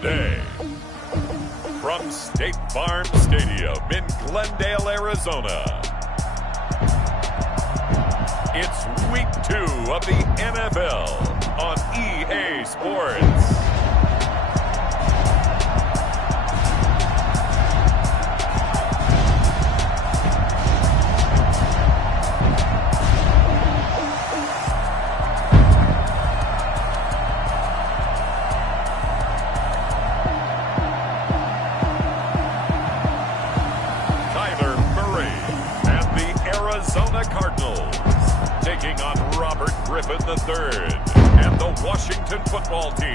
the day. From State Farm Stadium in Glendale, Arizona, it's Week 2 of the NFL on EA Sports. Cardinals taking on Robert Griffin III and the Washington football team.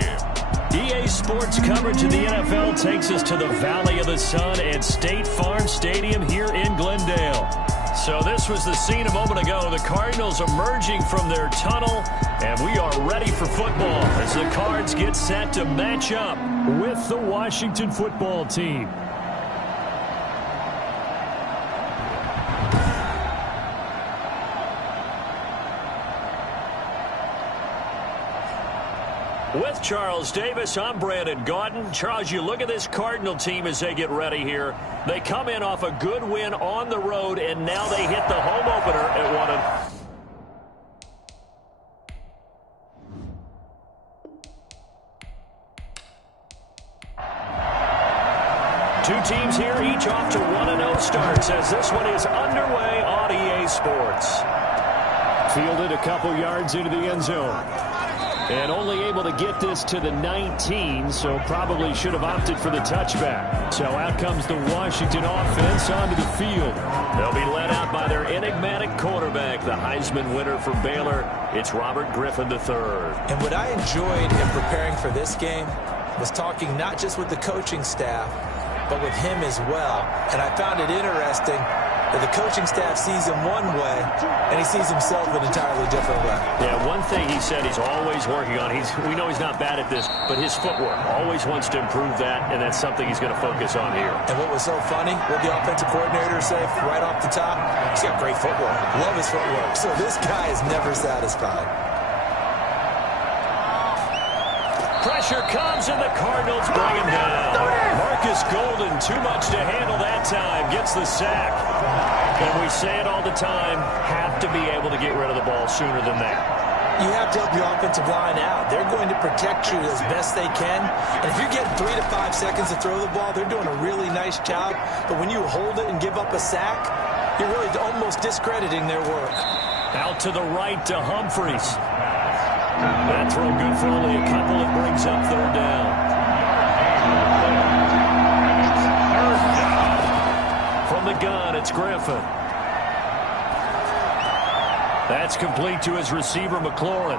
EA Sports coverage of the NFL takes us to the Valley of the Sun at State Farm Stadium here in Glendale. So this was the scene a moment ago. The Cardinals emerging from their tunnel, and we are ready for football as the Cards get set to match up with the Washington football team. With Charles Davis, I'm Brandon Gaudin. Charles, you look at this Cardinal team as they get ready here. They come in off a good win on the road, and now they hit the home opener at 1-2 teams here, each off to 1-0 starts as this one is underway on EA Sports. Fielded a couple yards into the end zone. And only able to get this to the 19, so probably should have opted for the touchback. So out comes the Washington offense onto the field. They'll be led out by their enigmatic quarterback, the Heisman winner for Baylor. It's Robert Griffin III. And what I enjoyed in preparing for this game was talking not just with the coaching staff, but with him as well. And I found it interesting that the coaching staff sees him one way, and he sees himself an entirely different way. Yeah, one thing he said he's always working on, we know he's not bad at this, but his footwork, always wants to improve that, and that's something he's going to focus on here. And what was so funny, what the offensive coordinator said right off the top, he's got great footwork. Love his footwork. So this guy is never satisfied. Pressure comes, and the Cardinals bring him down. Marcus Golden, too much to handle that time, gets the sack. And we say it all the time, have to be able to get rid of the ball sooner than that. You have to help your offensive line out. They're going to protect you as best they can. And if you're getting 3 to 5 seconds to throw the ball, they're doing a really nice job. But when you hold it and give up a sack, you're really almost discrediting their work. Out to the right to Humphreys. That throw good for only a couple. It brings up third down. From the gun, it's Griffin. That's complete to his receiver, McLaurin.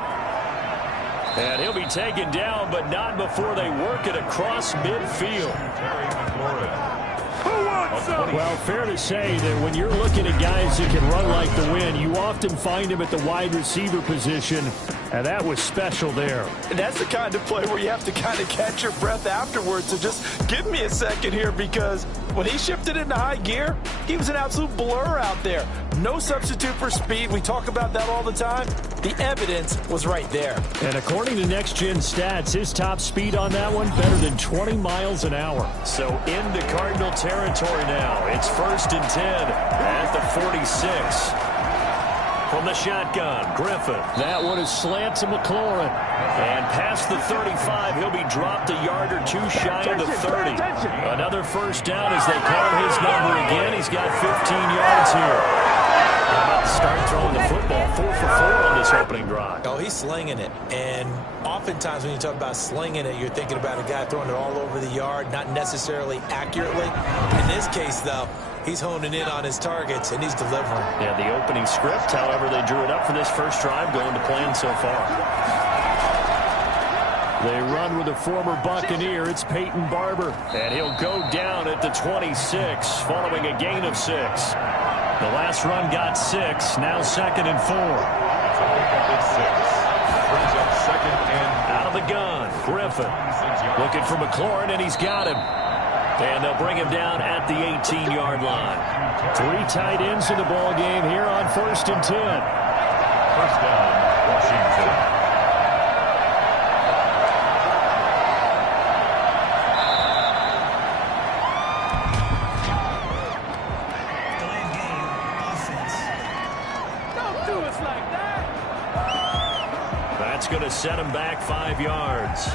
And he'll be taken down, but not before they work it across midfield. Well, fair to say that when you're looking at guys that can run like the wind, you often find them at the wide receiver position, and that was special there. And that's the kind of play where you have to kind of catch your breath afterwards. So just give me a second here, because when he shifted into high gear, he was an absolute blur out there. No substitute for speed. We talk about that all the time. The evidence was right there. And according to Next Gen Stats, his top speed on that one, better than 20 miles an hour. So into Cardinal territory now. It's 1st and 10 at the 46. From the shotgun, Griffin. That one is slant to McLaurin. And past the 35, he'll be dropped a yard or two shy of the 30. Another first down as they call his number again. He's got 15 yards here. How about to start throwing the football? 4 for 4 on this opening drive. Oh, he's slinging it. And oftentimes when you talk about slinging it, you're thinking about a guy throwing it all over the yard, not necessarily accurately. In this case, though, he's honing in on his targets, and he's delivering. Yeah, the opening script, however, they drew it up for this first drive, going to plan so far. They run with a former Buccaneer. It's Peyton Barber. And he'll go down at the 26, following a gain of 6. The last run got 6, now 2nd and 4. Out of the gun, Griffin. Looking for McLaurin, and he's got him. And they'll bring him down at the 18-yard line. 3 tight ends in the ball game here on 1st and 10. First down, Washington. That's going to set him back 5 yards.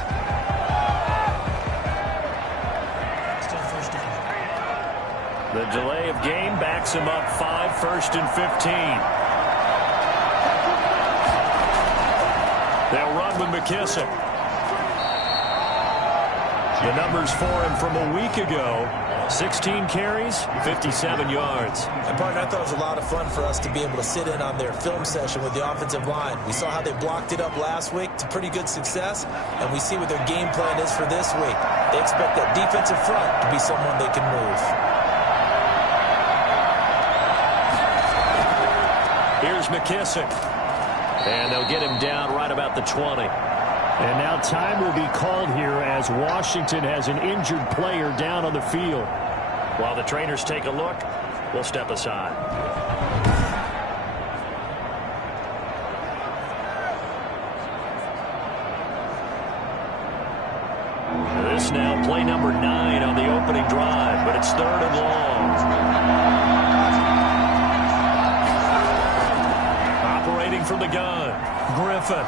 The delay of game backs him up 5, 1st and 15. They'll run with McKissick. The numbers for him from a week ago: 16 carries, 57 yards. And, partner, I thought it was a lot of fun for us to be able to sit in on their film session with the offensive line. We saw how they blocked it up last week to pretty good success, and we see what their game plan is for this week. They expect that defensive front to be someone they can move. Here's McKissick. And they'll get him down right about the 20. And now time will be called here as Washington has an injured player down on the field. While the trainers take a look, we'll step aside. This now play number 9 on the opening drive, but it's 3rd and long. Operating from the gun, Griffin.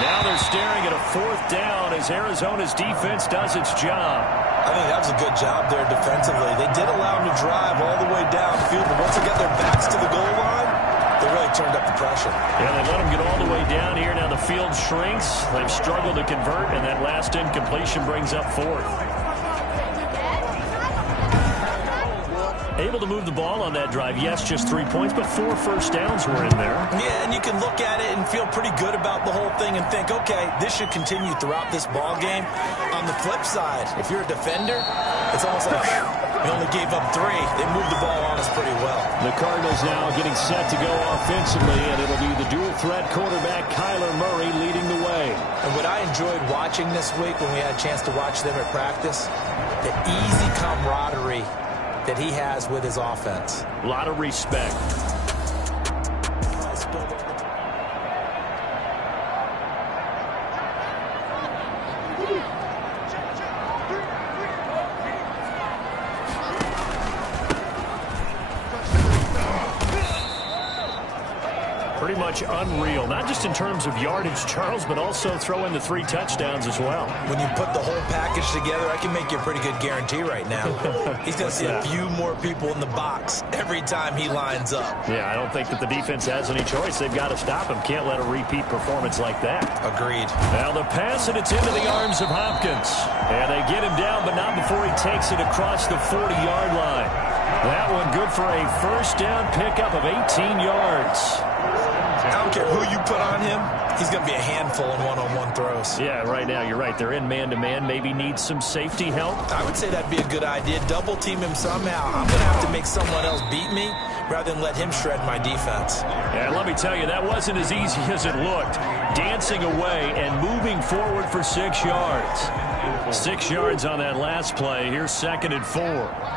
Now they're staring at a 4th down as Arizona's defense does its job. I think that was a good job there defensively. They did allow them to drive all the way downfield, but once they got their backs to the goal line, they really turned up the pressure. Yeah, they let them get all the way down here. Now the field shrinks. They've struggled to convert, and that last incompletion brings up 4th. Able to move the ball on that drive. Yes, just 3 points, but 4 first downs were in there. Yeah, and you can look at it and feel pretty good about the whole thing and think, okay, this should continue throughout this ball game. On the flip side, if you're a defender, it's almost like we only gave up 3. They moved the ball on us pretty well. The Cardinals now getting set to go offensively, and it'll be the dual-threat quarterback Kyler Murray leading the way. And what I enjoyed watching this week when we had a chance to watch them at practice, the easy camaraderie that he has with his offense. A lot of respect. Pretty much unreal, not just in terms of yardage, Charles, but also throw in the 3 touchdowns as well. When you put the whole package together, I can make you a pretty good guarantee right now. He's going to see a few more people in the box every time he lines up. Yeah, I don't think that the defense has any choice. They've got to stop him. Can't let a repeat performance like that. Agreed. Now the pass, and it's into the arms of Hopkins. And they get him down, but not before he takes it across the 40-yard line. That one good for a first down pickup of 18 yards. I don't care who you put on him, he's going to be a handful in one-on-one throws. Yeah, right now, you're right. They're in man-to-man. Maybe need some safety help. I would say that'd be a good idea. Double-team him somehow. I'm going to have to make someone else beat me rather than let him shred my defense. Yeah, let me tell you, that wasn't as easy as it looked. Dancing away and moving forward for 6 yards. 6 yards on that last play. Here's 2nd and 4.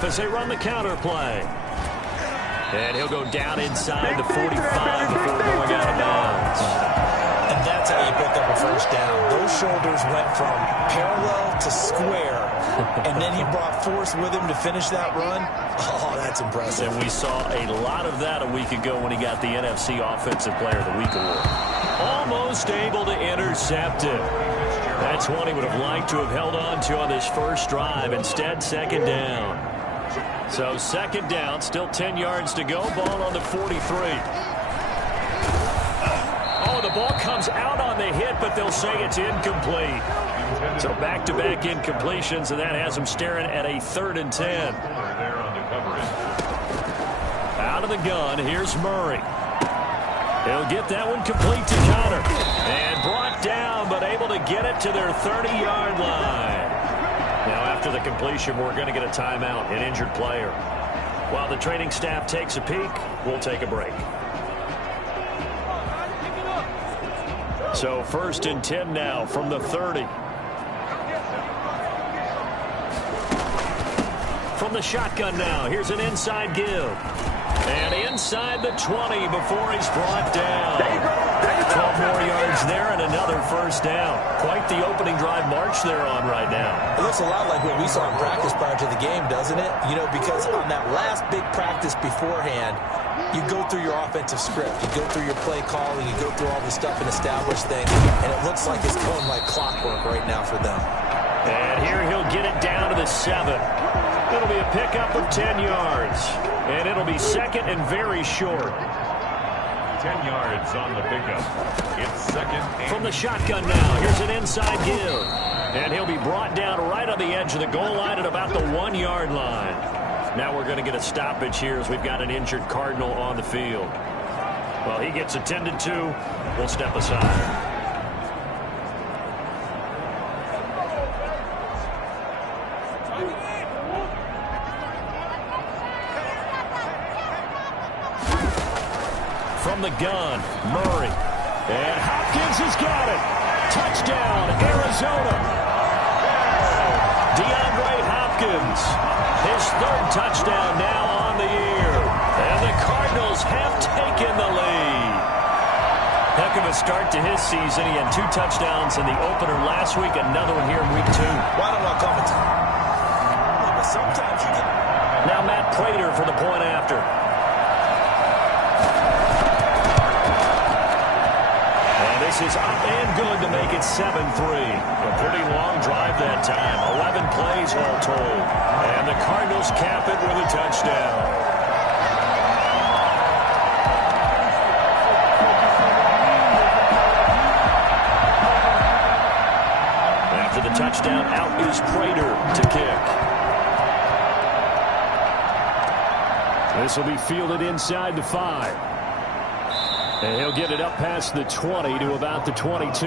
As they run the counter play. And he'll go down inside the 45 before going out of bounds. And that's how you pick up a first down. Those shoulders went from parallel to square, and then he brought force with him to finish that run. Oh, that's impressive. And we saw a lot of that a week ago when he got the NFC Offensive Player of the Week award. Almost able to intercept it. That's one he would have liked to have held on to on this first drive. Instead, 2nd down. So 2nd down, still 10 yards to go. Ball on the 43. Oh, the ball comes out on the hit, but they'll say it's incomplete. So back-to-back incompletions, and that has them staring at a 3rd and 10. Out of the gun, here's Murray. He'll get that one complete to Connor. And brought down, but able to get it to their 30-yard line. Now, after the completion, we're going to get a timeout, an injured player. While the training staff takes a peek, we'll take a break. So 1st and 10 now from the 30. From the shotgun now, here's an inside give. And inside the 20 before he's brought down. 12 more yards there and another first down. Quite the opening drive march they're on right now. It looks a lot like what we saw in practice prior to the game, doesn't it? You know, because on that last big practice beforehand, you go through your offensive script. You go through your play calling. You go through all this stuff and establish things. And it looks like it's going like clockwork right now for them. And here he'll get it down to the 7. It'll be a pickup of 10 yards. And it'll be second and very short. 10 yards on the pickup. It's second. From the shotgun now, here's an inside give. And he'll be brought down right on the edge of the goal line at about the 1-yard line. Now we're going to get a stoppage here as we've got an injured Cardinal on the field. Well, he gets attended to. We'll step aside. From the gun, Murray. And Hopkins has got it. Touchdown, Arizona. DeAndre Hopkins. His third touchdown now on the year. And the Cardinals have taken the lead. Heck of a start to his season. He had 2 touchdowns in the opener last week. Another one here in week 2. Why don't I comment? But sometimes you get... Now Matt Prater for the point after. This is up and good to make it 7-3. A pretty long drive that time. 11 plays all told. And the Cardinals cap it with a touchdown. After the touchdown, out is Prater to kick. This will be fielded inside the 5. And he'll get it up past the 20 to about the 22.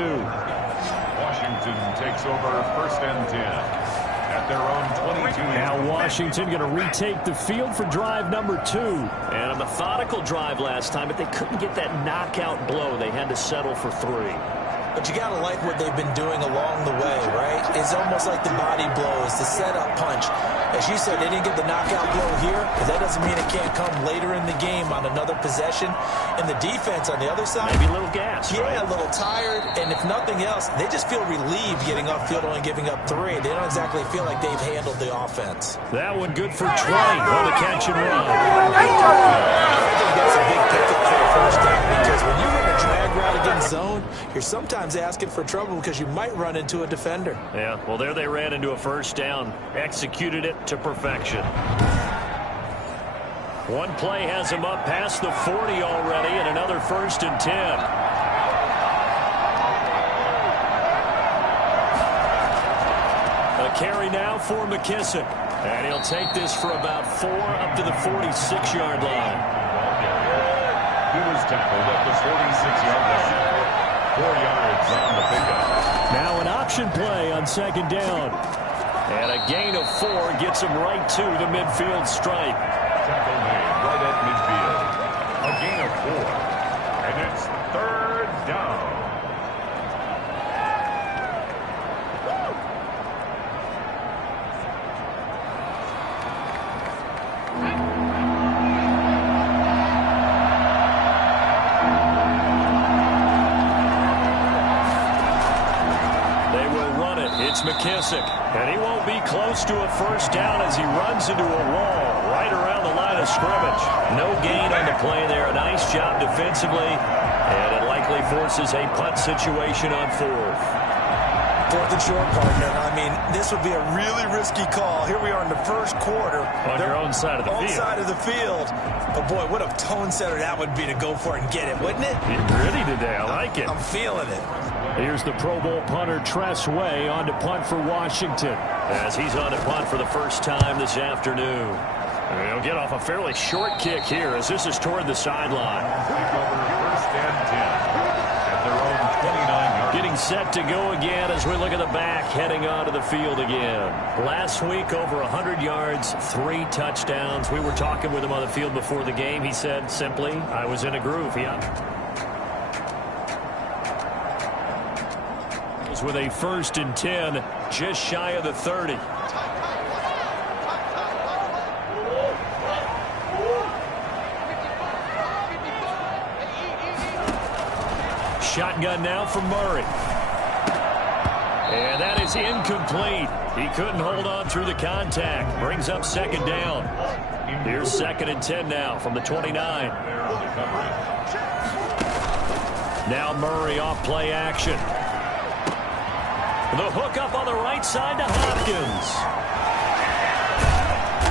Washington takes over first and 10 at their own 22. Now Washington going to retake the field for drive number 2. And a methodical drive last time, but they couldn't get that knockout blow. They had to settle for 3. But you got to like what they've been doing along the way, right? It's almost like the body blows, the setup punch. As you said, they didn't get the knockout blow here, but that doesn't mean it can't come later in the game on another possession. And the defense on the other side, maybe a little gas, yeah, right? A little tired. And if nothing else, they just feel relieved getting upfield and giving up 3. They don't exactly feel like they've handled the offense. That one good for 20 on the catch and run. I think that's a big pickup for the first down, because when you run a drag route against zone, you're sometimes asking for trouble because you might run into a defender. Yeah, well, there they ran into a first down, executed it to perfection. One play has him up past the 40 already, and another first and 10. A carry now for McKissick, and he'll take this for about 4 up to the 46-yard line. He was tackled at the 46-yard line. 4 yards on the pickup. Now an option play on second down. And a gain of 4 gets him right to the midfield stripe. Tackle made right at midfield. A gain of 4. And it's third down. It's McKissick, and he won't be close to a first down as he runs into a wall right around the line of scrimmage. No gain on the play there. A nice job defensively, and it likely forces a punt situation on 4th. 4th and short, partner. I mean, this would be a really risky call. Here we are in the first quarter. On your own side of the field. On side of the field. But, boy, what a tone setter that would be to go for it and get it, wouldn't it? You're gritty today. I like it. I'm feeling it. Here's the Pro Bowl punter, Tress Way, on to punt for Washington. As he's on to punt for the first time this afternoon. And he'll get off a fairly short kick here as this is toward the sideline. Take over first and 10 at their own 29-yard. Getting set to go again as we look at the back, heading onto the field again. Last week, over 100 yards, 3 touchdowns. We were talking with him on the field before the game. He said simply, I was in a groove. With a first and 10, just shy of the 30. shotgun now for Murray. And that is incomplete. He couldn't hold on through the contact. Brings up second down. Here's 2nd and 10 now from the 29. Now Murray off play action. The hook up on the right side to Hopkins.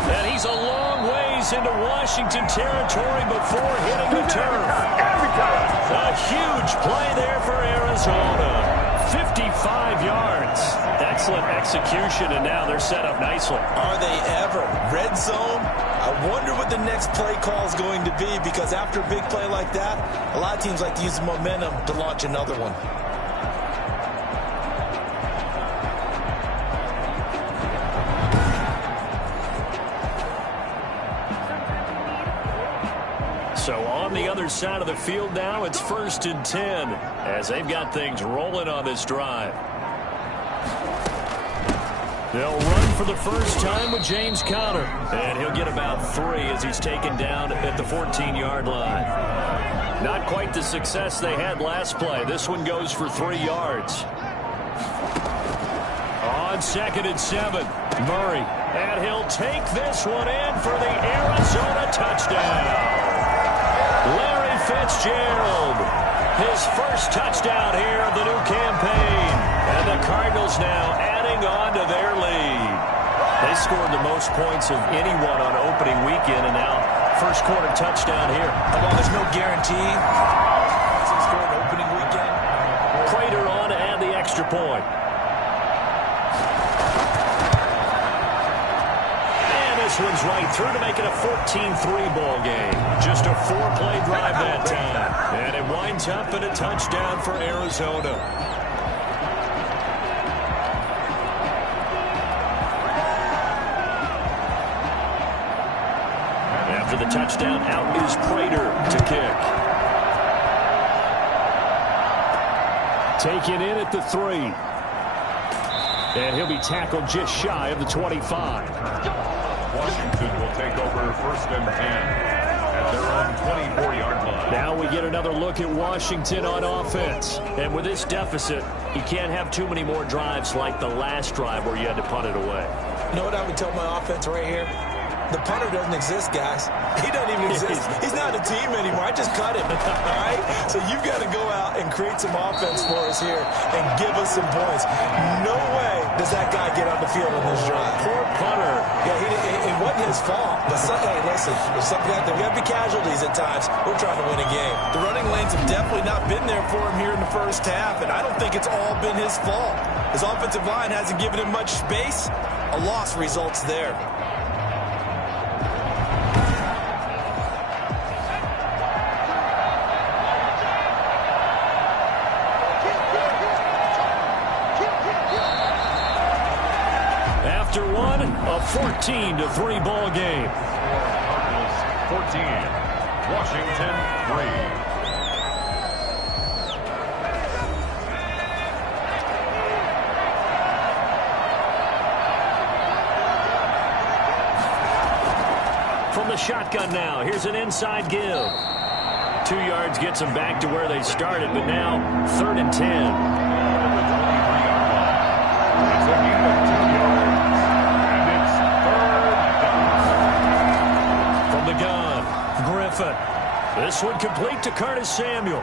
And he's a long ways into Washington territory before hitting the turf. A huge play there for Arizona. 55 yards. Excellent execution, and now they're set up nicely. Are they ever? Red zone? I wonder what the next play call is going to be, because after a big play like that, a lot of teams like to use the momentum to launch another one. So on the other side of the field now, it's 1st and 10 as they've got things rolling on this drive. They'll run for the first time with James Conner, and he'll get about 3 as he's taken down at the 14-yard line. Not quite the success they had last play. This one goes for 3 yards. On 2nd and 7, Murray, and he'll take this one in for the Arizona touchdown. Larry Fitzgerald, his first touchdown here of the new campaign. And the Cardinals now adding on to their lead. They scored the most points of anyone on opening weekend, and now first quarter touchdown here. Although there's no guarantee to score an opening weekend. Prater on to add the extra point. This one's right through to make it a 14-3 ball game. Just a 4-play drive that time. And it winds up in a touchdown for Arizona. After the touchdown, out is Prater to kick. Taken in at the 3. And he'll be tackled just shy of the 25. Washington will take over 1st and 10 at their own 24-yard line. Now we get another look at Washington on offense. And with this deficit, you can't have too many more drives like the last drive where you had to punt it away. You know what I would tell my offense right here? The punter doesn't exist, guys. He doesn't even exist. He's not a team anymore. I just cut him, all right? So you've got to go out and create some offense for us here and give us some points. No way does that guy get on the field in this drive. Poor punter. Yeah, it wasn't his fault. But, hey, listen, there's something like that. We have to be casualties at times. We're trying to win a game. The running lanes have definitely not been there for him here in the first half, and I don't think it's all been his fault. His offensive line hasn't given him much space. A loss results there. After one, a 14-3 ball game. Cardinals 14, Washington 3. From the shotgun now, here's an inside give. 2 yards gets them back to where they started, but now 3rd and 10. It's a gain of 2 yards, and it's 3rd down. From the gun, Griffin. This one complete to Curtis Samuel.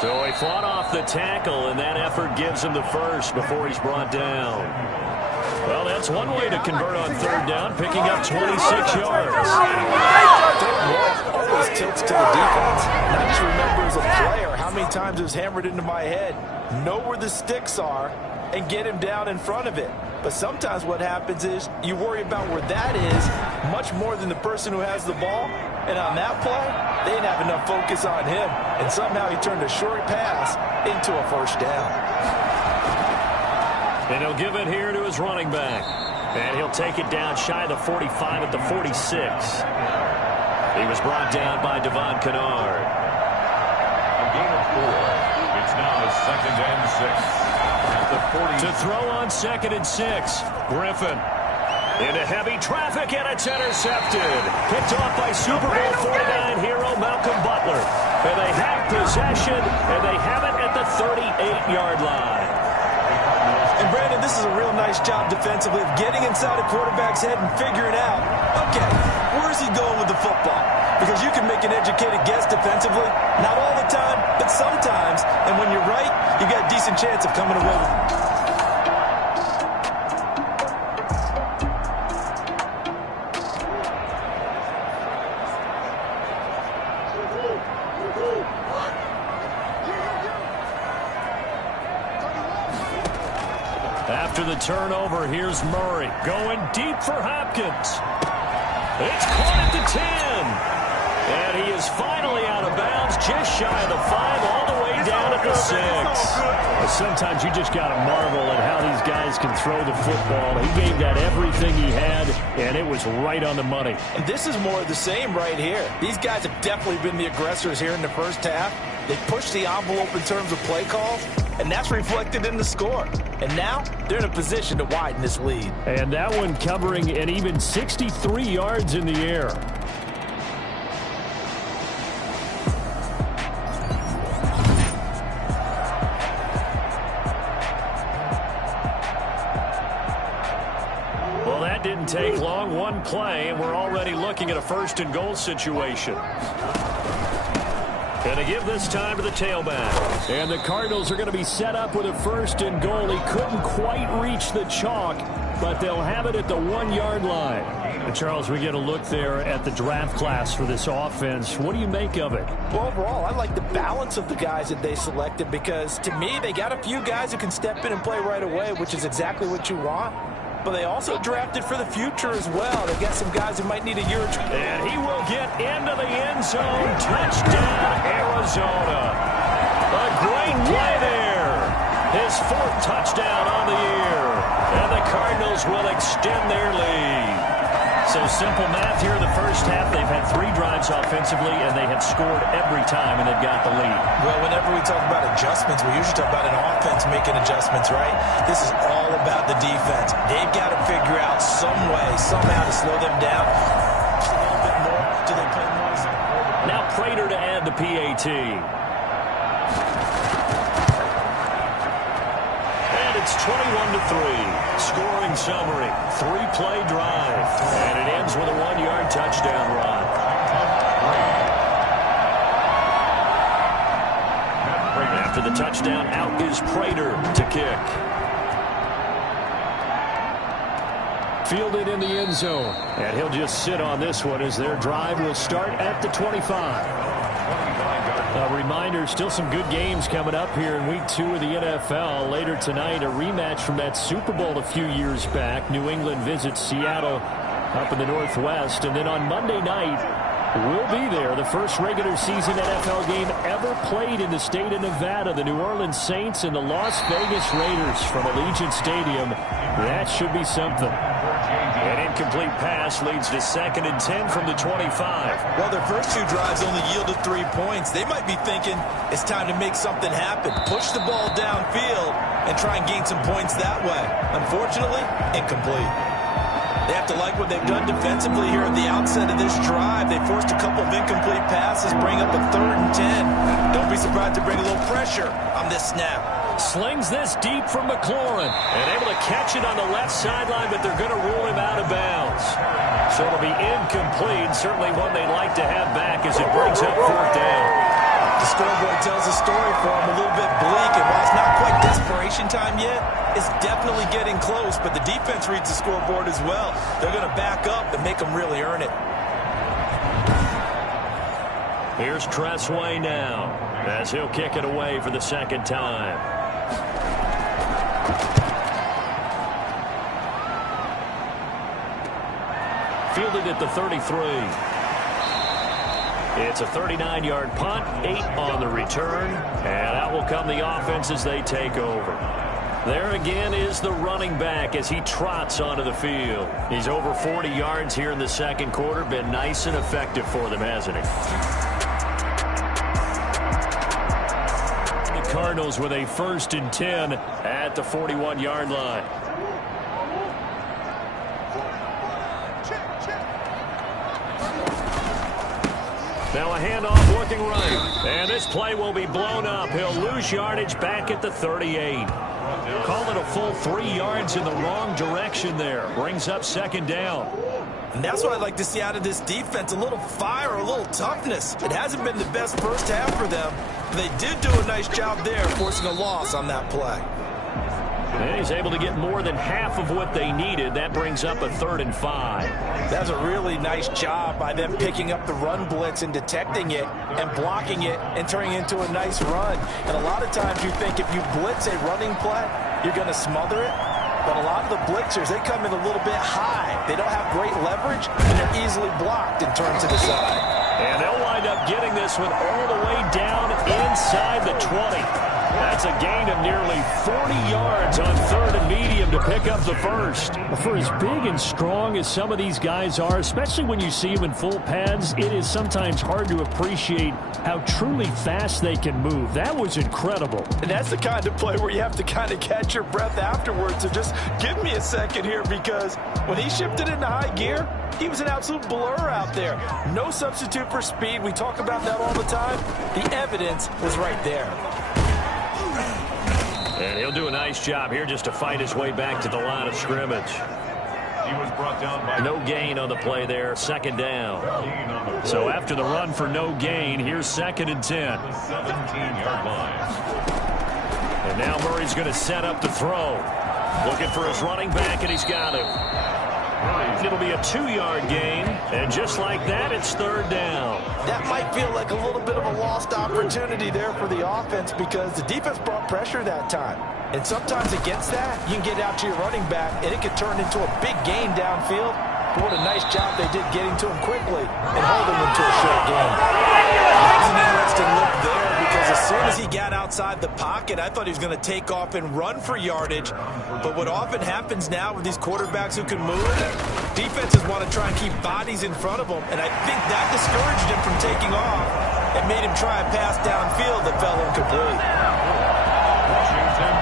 So he fought off the tackle, and that effort gives him the first before he's brought down. Well, that's one way to convert on 3rd down, picking up 26 yards. Always tilts to the defense. And I just remember as a player how many times it was hammered into my head. Know where the sticks are and get him down in front of it. But sometimes what happens is you worry about where that is much more than the person who has the ball. And on that play, they didn't have enough focus on him. And somehow he turned a short pass into a first down. And he'll give it here to his running back. And he'll take it down shy of the 45 at the 46. He was brought down by Devon Kennard. A gain of 4. It's now 2nd and 6 at the 40. To throw on 2nd and 6, Griffin. Into heavy traffic, and it's intercepted. Picked off by Super Bowl 49 hero Malcolm Butler. And they have possession, and they have it at the 38-yard line. And, Brandon, this is a real nice job defensively of getting inside a quarterback's head and figuring out, okay, where's he going with the football? Because you can make an educated guess defensively. Not all the time, but sometimes. And when you're right, you got a decent chance of coming away with it. After the turnover, here's Murray going deep for Hopkins. It's caught at the 10. And he is finally out of bounds, just shy of the 5, all the way down at the 6. Well, sometimes you just got to marvel at how these guys can throw the football. He gave that everything he had, and it was right on the money. And this is more of the same right here. These guys have definitely been the aggressors here in the first half. They pushed the envelope in terms of play calls, and that's reflected in the score. And now they're in a position to widen this lead. And that one covering an even 63 yards in the air. Well, that didn't take long. One play, and we're already looking at a first-and-goal situation. And to give this time to the tailback. And the Cardinals are going to be set up with a first and goal. He couldn't quite reach the chalk, but they'll have it at the 1-yard line. And Charles, we get a look there at the draft class for this offense. What do you make of it? Well, overall, I like the balance of the guys that they selected because, to me, they got a few guys who can step in and play right away, which is exactly what you want. But they also drafted for the future as well. They got some guys who might need a year or two. And he will get into the end zone. Touchdown, Arizona. A great play there. His 4th touchdown on the year. And the Cardinals will extend their lead. So simple math here in the first half. They've had 3 drives offensively, and they have scored every time, and they've got the lead. Well, whenever we talk about adjustments, we usually talk about an offense making adjustments, right? This is all about the defense. They've got to figure out some way, somehow to slow them down just a little bit more until they play more. Now Prater to add the PAT. And it's 21-3. Scoring summary, 3-play drive. And it ends with a 1-yard touchdown run. After the touchdown, out is Prater to kick. Fielded in the end zone. And he'll just sit on this one as their drive will start at the 25. A reminder, still some good games coming up here in Week 2 of the NFL. Later tonight, a rematch from that Super Bowl a few years back. New England visits Seattle up in the Northwest. And then on Monday night, we'll be there. The first regular season NFL game ever played in the state of Nevada. The New Orleans Saints and the Las Vegas Raiders from Allegiant Stadium. That should be something. An incomplete pass leads to 2nd and 10 from the 25. Well, their first 2 drives only yielded 3 points. They might be thinking it's time to make something happen. Push the ball downfield and try and gain some points that way. Unfortunately, incomplete. They have to like what they've done defensively here at the outset of this drive. They forced a couple of incomplete passes, bring up a 3rd and 10. Don't be surprised to bring a little pressure on this snap. Slings this deep from McLaurin. And able to catch it on the left sideline, but they're going to rule him out of bounds. So it'll be incomplete. Certainly one they'd like to have back as it brings up 4th down. The scoreboard tells a story for him, a little bit bleak. And while it's not quite desperation time yet, it's definitely getting close. But the defense reads the scoreboard as well. They're going to back up and make them really earn it. Here's Tressway now as he'll kick it away for the 2nd time. Fielded at the 33. It's a 39-yard punt, 8 on the return, and out will come the offense as they take over. There again is the running back as he trots onto the field. He's over 40 yards here in the 2nd quarter. Been nice and effective for them, hasn't he? The Cardinals with a 1st and 10 at the 41-yard line. Now a handoff looking right. And this play will be blown up. He'll lose yardage back at the 38. Call it a full 3 yards in the wrong direction there. Brings up second down. And that's what I'd like to see out of this defense, a little fire, a little toughness. It hasn't been the best first half for them. They did do a nice job there, forcing a loss on that play. And he's able to get more than half of what they needed. That brings up a 3rd and 5. That's a really nice job by them picking up the run blitz and detecting it and blocking it and turning it into a nice run. And a lot of times you think if you blitz a running play, you're going to smother it. But a lot of the blitzers, they come in a little bit high. They don't have great leverage, and they're easily blocked and turned to the side. And they'll wind up getting this one all the way down inside the 20. That's a gain of nearly 40 yards on 3rd and medium to pick up the first. For as big and strong as some of these guys are, especially when you see them in full pads, it is sometimes hard to appreciate how truly fast they can move. That was incredible. And that's the kind of play where you have to kind of catch your breath afterwards. So just give me a second here, because when he shifted into high gear, he was an absolute blur out there. No substitute for speed. We talk about that all the time. The evidence was right there. And he'll do a nice job here just to fight his way back to the line of scrimmage. He was brought down by no gain on the play there, second down. So after the run for no gain, here's 2nd and 10. the 17-yard line. And now Murray's going to set up the throw. Looking for his running back, and he's got it. It'll be a 2-yard gain, and just like that, it's 3rd down. That might feel like a little bit of a lost opportunity there for the offense, because the defense brought pressure that time. And sometimes against that, you can get out to your running back, and it can turn into a big gain downfield. But what a nice job they did getting to him quickly and holding him to a short gain. That was an interesting look there, because as soon as he got outside the pocket, I thought he was going to take off and run for yardage. But what often happens now with these quarterbacks who can move, defenses want to try and keep bodies in front of them, and I think that discouraged him from taking off and made him try a pass downfield that fell incomplete. Washington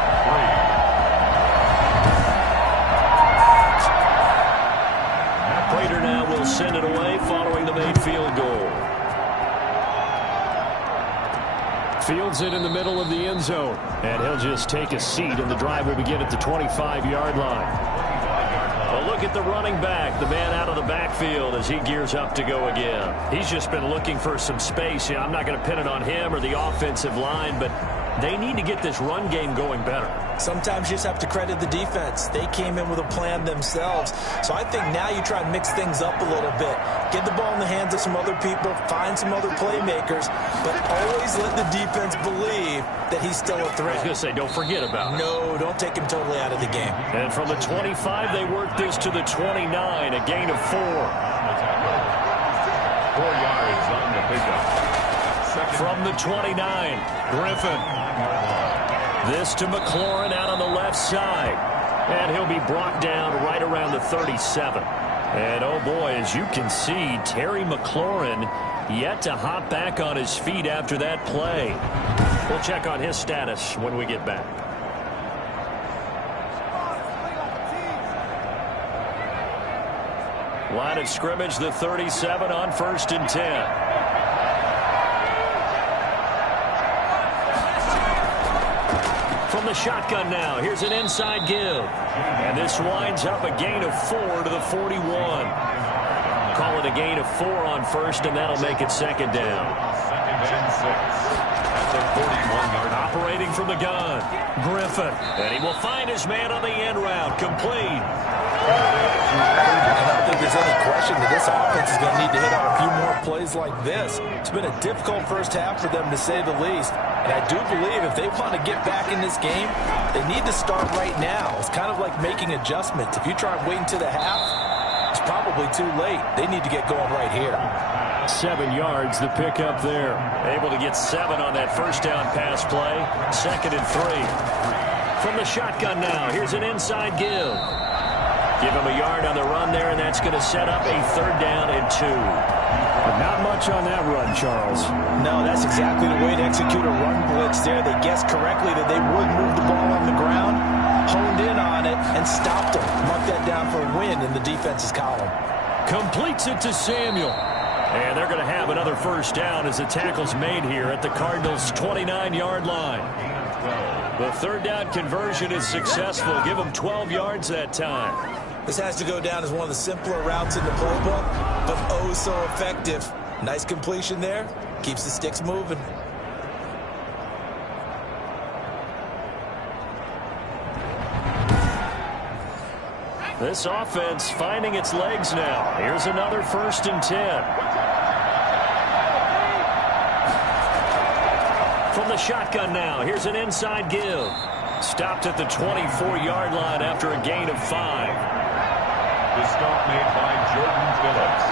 3. Prater now will send it away following the made field goal. Fields it in the middle of the end zone, and he'll just take a seat, and the drive will begin at the 25-yard line. Well, look at the running back, the man out of the backfield as he gears up to go again. He's just been looking for some space. Yeah, I'm not going to pin it on him or the offensive line, but they need to get this run game going better. Sometimes you just have to credit the defense. They came in with a plan themselves. So I think now you try and mix things up a little bit. Get the ball in the hands of some other people, find some other playmakers, but always let the defense believe that he's still a threat. I was going to say, don't forget about it. No, don't take him totally out of the game. And from the 25, they work this to the 29, a gain of 4. 4 yards on the pickup. From the 29, Griffin. This to McLaurin out on the left side. And he'll be brought down right around the 37. And, oh, boy, as you can see, Terry McLaurin yet to hop back on his feet after that play. We'll check on his status when we get back. Line of scrimmage, the 37 on 1st and 10. From the shotgun now, here's an inside give. And this winds up a gain of 4 to the 41. Call it a gain of 4 on 1st, and that'll make it 2nd down. 2nd and 6. At the 41-yard. Operating from the gun, Griffin. And he will find his man on the end route, complete. I don't think there's any question that this offense is going to need to hit on a few more plays like this. It's been a difficult first half for them, to say the least. And I do believe if they want to get back in this game, they need to start right now. It's kind of like making adjustments. If you try and wait until the half, it's probably too late. They need to get going right here. 7 yards, the pickup there. Able to get 7 on that first down pass play. 2nd and 3. From the shotgun now, here's an inside give. Give him a yard on the run there, and that's going to set up a 3rd down and 2. But not much on that run, Charles. No, that's exactly the way to execute a run blitz there. They guessed correctly that they would move the ball on the ground, honed in on it, and stopped them. Mark that down for a win in the defense's column. Completes it to Samuel. And they're going to have another first down as the tackle's made here at the Cardinals' 29-yard line. The third down conversion is successful. Give them 12 yards that time. This has to go down as one of the simpler routes in the playbook, but oh so effective. Nice completion there. Keeps the sticks moving. This offense finding its legs now. Here's another 1st and 10. From the shotgun now, here's an inside give. Stopped at the 24-yard line after a gain of 5. The stop made by Jordan Phillips.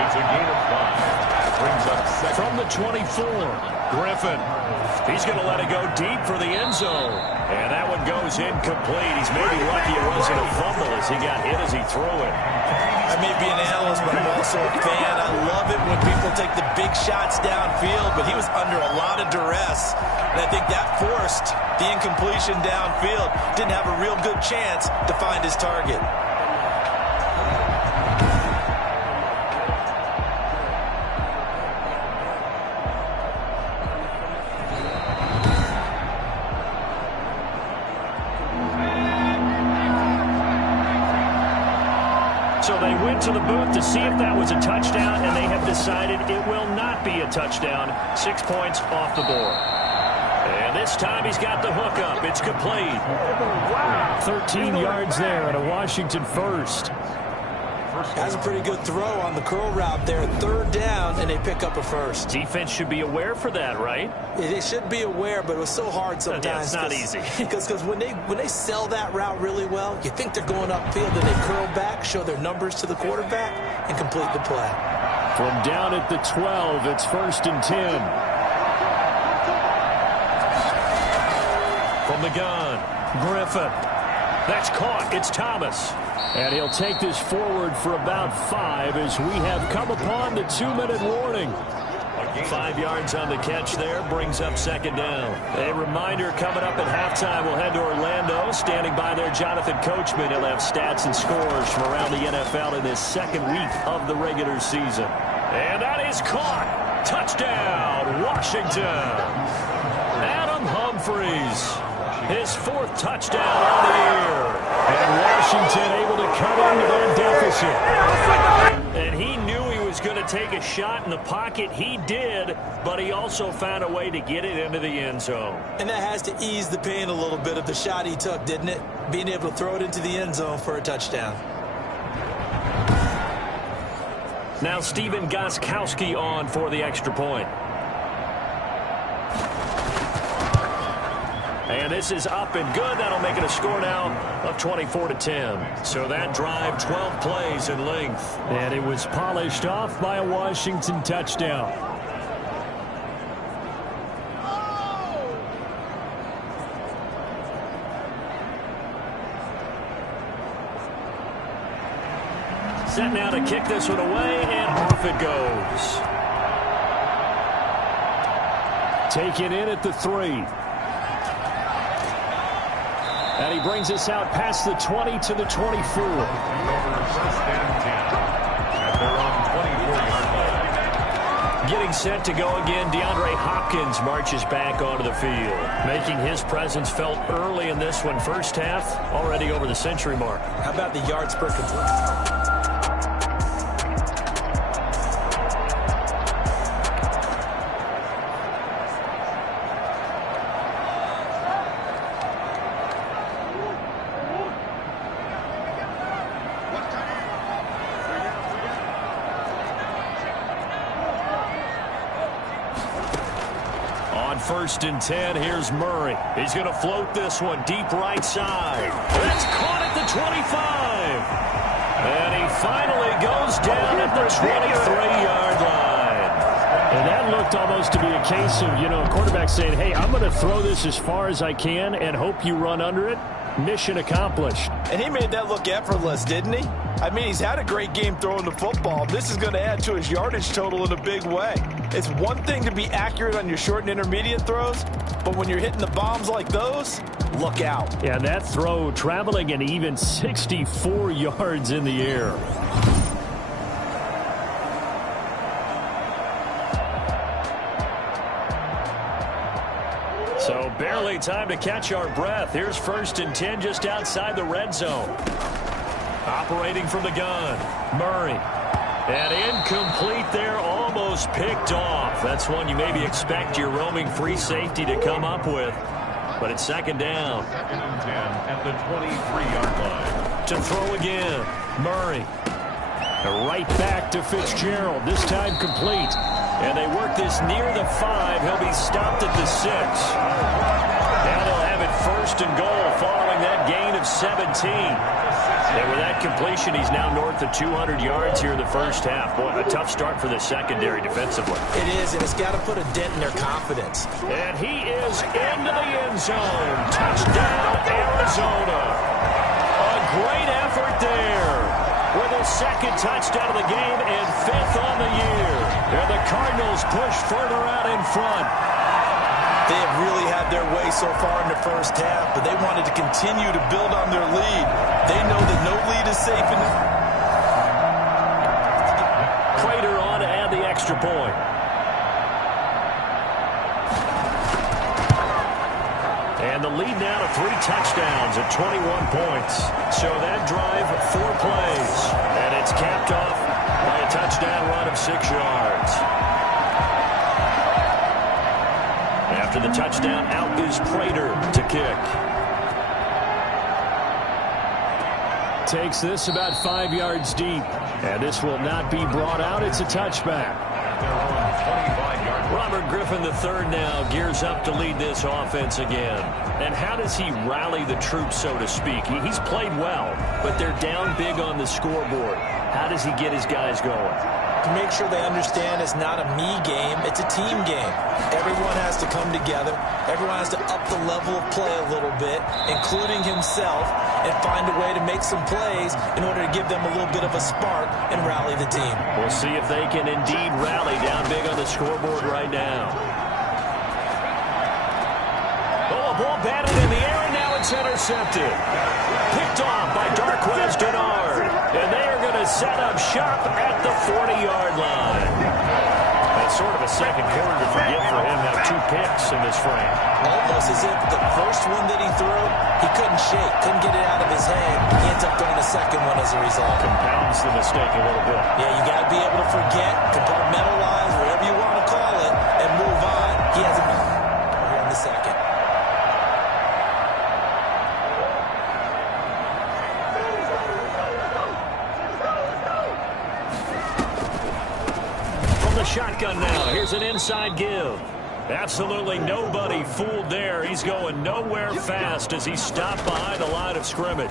It's a gain of 5. Brings up second. From the 24, Griffin. He's going to let it go deep for the end zone. And that one goes incomplete. He's maybe lucky it wasn't a fumble as he got hit as he threw it. I may be an analyst, but I'm also a fan. I love it when people take the big shots downfield, but he was under a lot of duress. And I think that forced the incompletion downfield. Didn't have a real good chance to find his target. So they went to the booth to see if that was a touchdown, and they have decided it will not be a touchdown. 6 points off the board. And this time he's got the hook up. It's complete. 13 yards there and a Washington first. Has a pretty good throw on the curl route there. 3rd down, and they pick up a first. Defense should be aware for that, right? They should be aware, but it was so hard sometimes. Yeah, it's not easy. Because when they sell that route really well, you think they're going upfield, then they curl back, show their numbers to the quarterback, and complete the play. From down at the 12, it's 1st and 10. From the gun, Griffin. That's caught. It's Thomas. And he'll take this forward for about 5 as we have come upon the 2-minute warning. 5 yards on the catch there brings up 2nd down. A reminder coming up at halftime. We'll head to Orlando. Standing by there, Jonathan Coachman. He'll have stats and scores from around the NFL in this 2nd week of the regular season. And that is caught. Touchdown, Washington. Adam Humphries. His 4th touchdown on the year. And Washington able to cut into that deficit. And he knew he was going to take a shot in the pocket. He did, but he also found a way to get it into the end zone. And that has to ease the pain a little bit of the shot he took, didn't it? Being able to throw it into the end zone for a touchdown. Now Steven Gostkowski on for the extra point. And this is up and good. That'll make it a score now of 24-10. So that drive, 12 plays in length. And it was polished off by a Washington touchdown. Set now to kick this one away, and off it goes. Taken in at the 3. And he brings us out past the 20 to the 24. 1st and 10. At their own 24-yard line. Getting set to go again, DeAndre Hopkins marches back onto the field. Making his presence felt early in this one. First half, already over the century mark. How about the yards per completion? On 1st and 10, here's Murray. He's going to float this one deep right side. That's caught at the 25. And he finally goes down at the 23-yard line. And that looked almost to be a case of, a quarterback saying, hey, I'm going to throw this as far as I can and hope you run under it. Mission accomplished. And he made that look effortless, didn't he? I mean, he's had a great game throwing the football. This is going to add to his yardage total in a big way. It's one thing to be accurate on your short and intermediate throws, but when you're hitting the bombs like those, look out. Yeah, that throw traveling an even 64 yards in the air. Barely time to catch our breath. Here's 1st and 10 just outside the red zone. Operating from the gun, Murray. And incomplete there, almost picked off. That's one you maybe expect your roaming free safety to come up with. But it's 2nd down. 2nd and 10 at the 23-yard line. To throw again, Murray. Right back to Fitzgerald, this time complete. And they work this near the 5. He'll be stopped at the 6. Now they'll have it 1st and goal following that gain of 17. And with that completion, he's now north of 200 yards here in the first half. Boy, a tough start for the secondary defensively. It is, and it's got to put a dent in their confidence. And he is into the end zone. Touchdown, Arizona. A great effort there. With a 2nd touchdown of the game and 5th on the year. And the Cardinals push further out in front. They have really had their way so far in the first half, but they wanted to continue to build on their lead. They know that no lead is safe in the... Prater on to add the extra point. And the lead now to 3 touchdowns at 21 points. So that drive, 4 plays. And it's capped off by a touchdown run of 6 yards. After the touchdown, out is Prater to kick. Takes this about 5 yards deep. And this will not be brought out. It's a touchback. Robert Griffin III now gears up to lead this offense again. And how does he rally the troops, so to speak? He's played well, but they're down big on the scoreboard. How does he get his guys going? To make sure they understand it's not a me game, it's a team game. Everyone has to come together. Everyone has to up the level of play a little bit, including himself, and find a way to make some plays in order to give them a little bit of a spark and rally the team. We'll see if they can indeed rally down big on the scoreboard right now. Oh, a ball batted in the air, and now it's intercepted. Picked off by Darquez Dennard. And they are going to set up shop at the 40-yard line. That's sort of a second quarter to forget for him. Have 2 picks in this frame. Almost as if the first one that he threw, he couldn't shake, couldn't get it out of his head. He ends up throwing the second one as a result. Compounds the mistake a little bit. Yeah, you got to be able to forget, compartmentalize, whatever you want to call it, and move on. He hasn't been here in the second. Shotgun now. Here's an inside give. Absolutely nobody fooled there. He's going nowhere fast as he's stopped behind the line of scrimmage.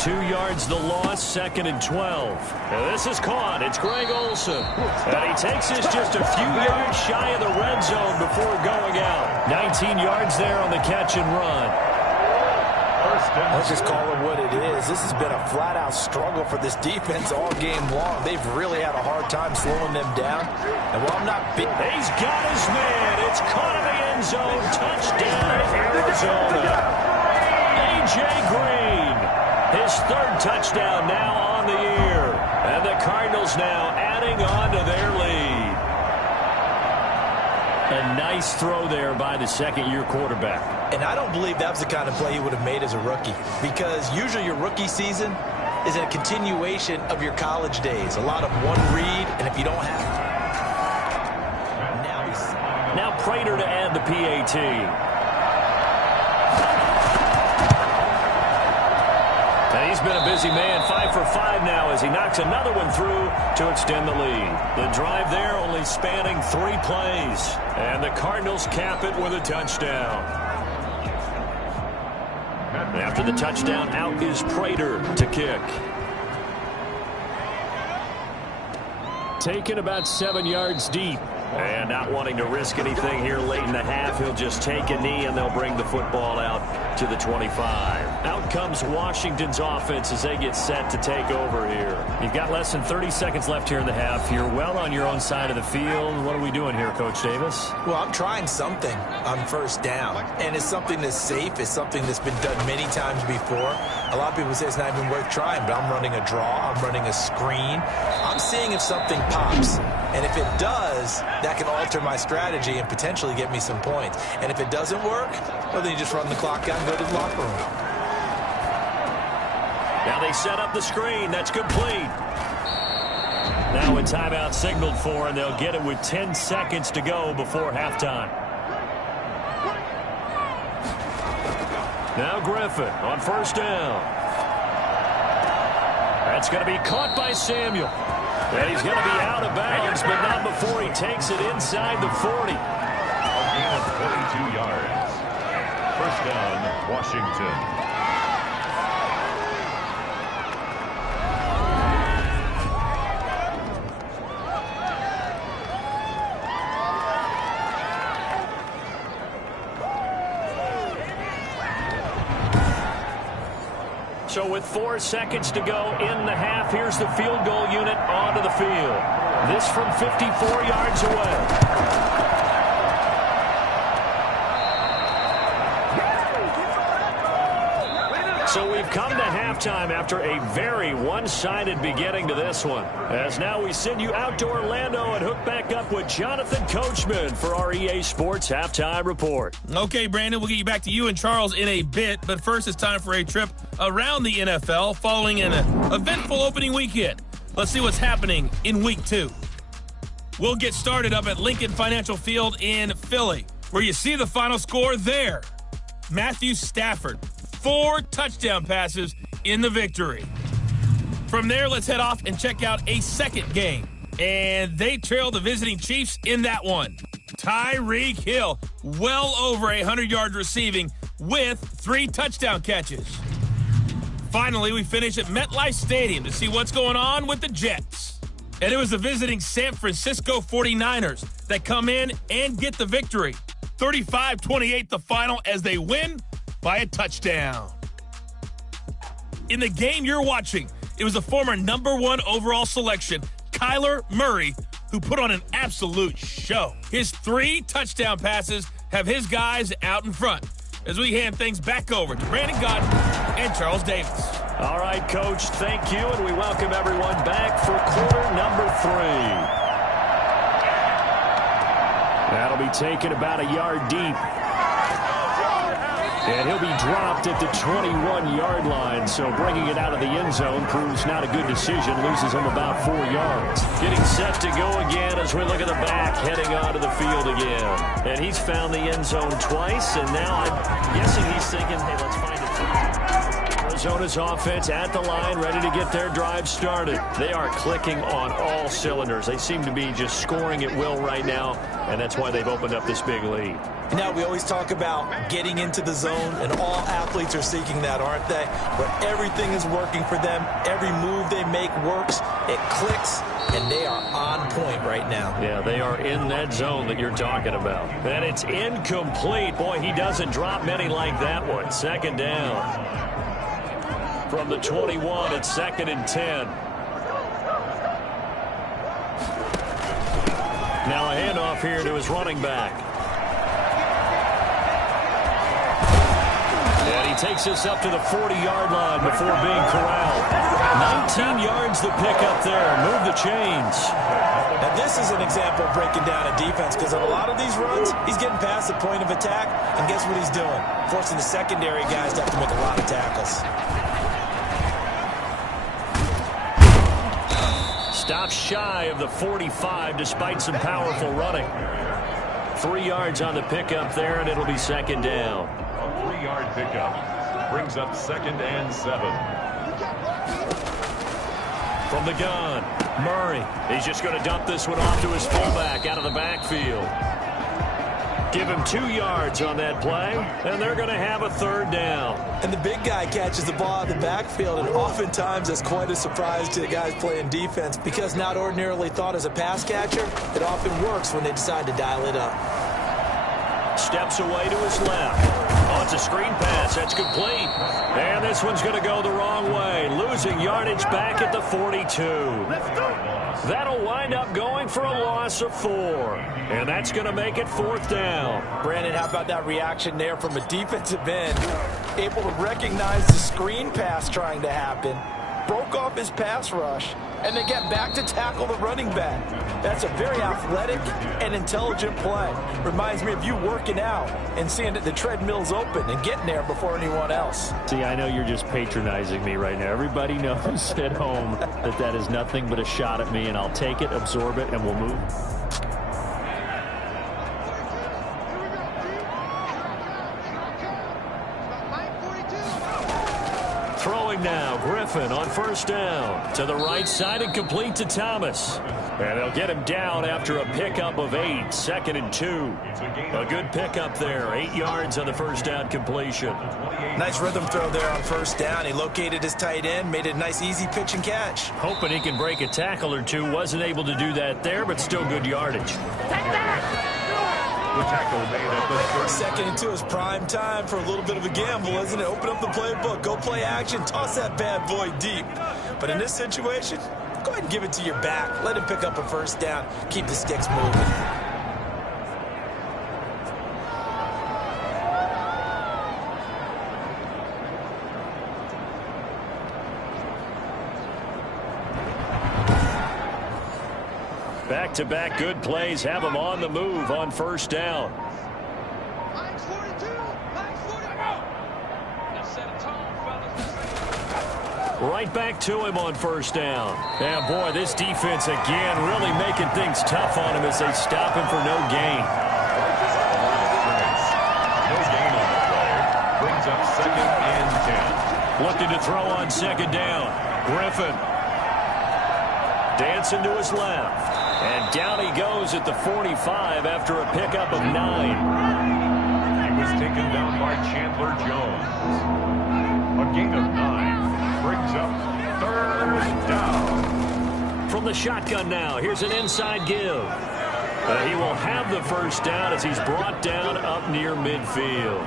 2 yards the loss, 2nd and 12. And this is caught. It's Greg Olsen. And he takes this just a few yards shy of the red zone before going out. 19 yards there on the catch and run. Let's just call it what it is. This has been a flat-out struggle for this defense all game long. They've really had a hard time slowing them down. And while I'm not big... He's got his man. It's caught in the end zone. Touchdown, Arizona. A.J. Green. His 3rd touchdown now on the year. And the Cardinals now adding on to their lead. A nice throw there by the second-year quarterback. And I don't believe that was the kind of play he would have made as a rookie, because usually your rookie season is a continuation of your college days. A lot of one read, and if you don't have it. Now Prater to add the PAT. And he's been a busy man, 5 for 5 now as he knocks another one through to extend the lead. The drive there only spanning 3 plays. And the Cardinals cap it with a touchdown. After the touchdown, out is Prater to kick. Taken about 7 yards deep. And not wanting to risk anything here late in the half, he'll just take a knee and they'll bring the football out to the 25. Out comes Washington's offense as they get set to take over here. You've got less than 30 seconds left here in the half. You're well on your own side of the field. What are we doing here, Coach Davis? Well, I'm trying something on 1st down. And it's something that's safe. It's something that's been done many times before. A lot of people say it's not even worth trying, but I'm running a draw. I'm running a screen. I'm seeing if something pops. And if it does, that can alter my strategy and potentially get me some points. And if it doesn't work, well, then you just run the clock out and go to the locker room. Now they set up the screen. That's complete. Now a timeout signaled for, and they'll get it with 10 seconds to go before halftime. Now Griffin on first down. That's going to be caught by Samuel. And he's going to be out of bounds, but not before he takes it inside the 40. A gain of 42 yards. First down, Washington. So with 4 seconds to go in the half, here's the field goal unit onto the field. This from 54 yards away. So we've come to halftime after a very one-sided beginning to this one. As now we send you out to Orlando and hook back up with Jonathan Coachman for our EA Sports Halftime Report. Okay, Brandon, we'll get you back to you and Charles in a bit. But first, it's time for a trip around the NFL following an eventful opening weekend. Let's see what's happening in Week 2. We'll get started up at Lincoln Financial Field in Philly, where you see the final score there. Matthew Stafford, 4 touchdown passes in the victory. From there, let's head off and check out a second game. And they trailed the visiting Chiefs in that one. Tyreek Hill, well over 100 yards receiving with 3 touchdown catches. Finally, we finish at MetLife Stadium to see what's going on with the Jets. And it was the visiting San Francisco 49ers that come in and get the victory. 35-28 the final as they win by a touchdown. In the game you're watching, it was the former #1 overall selection, Kyler Murray, who put on an absolute show. His 3 touchdown passes have his guys out in front. As we hand things back over to Brandon Godden and Charles Davis. All right, Coach, thank you, and we welcome everyone back for quarter number 3. That'll be taken about a yard deep. And he'll be dropped at the 21-yard line, so bringing it out of the end zone proves not a good decision, loses him about 4 yards. Getting set to go again as we look at the back, heading onto the field again. And he's found the end zone twice, and now I'm guessing he's thinking, hey, let's find it. Arizona's offense at the line, ready to get their drive started. They are clicking on all cylinders. They seem to be just scoring at will right now, and that's why they've opened up this big lead. Now, we always talk about getting into the zone, and all athletes are seeking that, aren't they? Where everything is working for them, every move they make works, it clicks, and they are on point right now. Yeah, they are in that zone that you're talking about. And it's incomplete. Boy, he doesn't drop many like that one. Second down. From the 21, it's 2nd and 10. Now a handoff here to his running back. And he takes us up to the 40-yard line before being corralled. 19 yards the pick up there. Move the chains. Now, this is an example of breaking down a defense, because on a lot of these runs, he's getting past the point of attack, and guess what he's doing? Forcing the secondary guys to have to make a lot of tackles. Stops shy of the 45 despite some powerful running. 3 yards on the pickup there, and it'll be second down. A 3-yard pickup brings up 2nd and 7. From the gun, Murray. He's just going to dump this one off to his fullback out of the backfield. Give him 2 yards on that play, and they're going to have a 3rd down. And the big guy catches the ball in the backfield, and oftentimes that's quite a surprise to the guys playing defense, because not ordinarily thought as a pass catcher, it often works when they decide to dial it up. Steps away to his left. Oh, it's a screen pass. That's complete. And this one's going to go the wrong way. Losing yardage back at the 42. That'll wind up going for a loss of 4. And that's going to make it 4th down. Brandon, how about that reaction there from a defensive end? Able to recognize the screen pass trying to happen. Broke off his pass rush and they get back to tackle the running back. That's a very athletic and intelligent play. Reminds me of you working out and seeing that the treadmill's open and getting there before anyone else. See, I know you're just patronizing me right now. Everybody knows at home that that is nothing but a shot at me, and I'll take it, absorb it, and we'll move. Throwing now, Griffin on first down. To the right side and complete to Thomas. And they'll get him down after a pickup of 8, 2nd and 2. A good pickup there, 8 yards on the first down completion. Nice rhythm throw there on first down. He located his tight end, made it a nice easy pitch and catch. Hoping he can break a tackle or two. Wasn't able to do that there, but still good yardage. The tackle made at the 30. 2nd and 2 is prime time for a little bit of a gamble, isn't it? Open up the playbook, go play action, toss that bad boy deep. But in this situation, go ahead and give it to your back. Let him pick up a first down. Keep the sticks moving. Back-to-back good plays have him on the move on first down. Right back to him on first down. And boy, this defense again really making things tough on him as they stop him for no gain. No gain on the play. Brings up 2nd and 10. Looking to throw on 2nd down. Griffin. Dancing to his left. And down he goes at the 45 after a pickup of 9. He was taken down by Chandler Jones. A gain of 9. Brings up 3rd down. From the shotgun now, here's an inside give. He will have the first down as he's brought down up near midfield.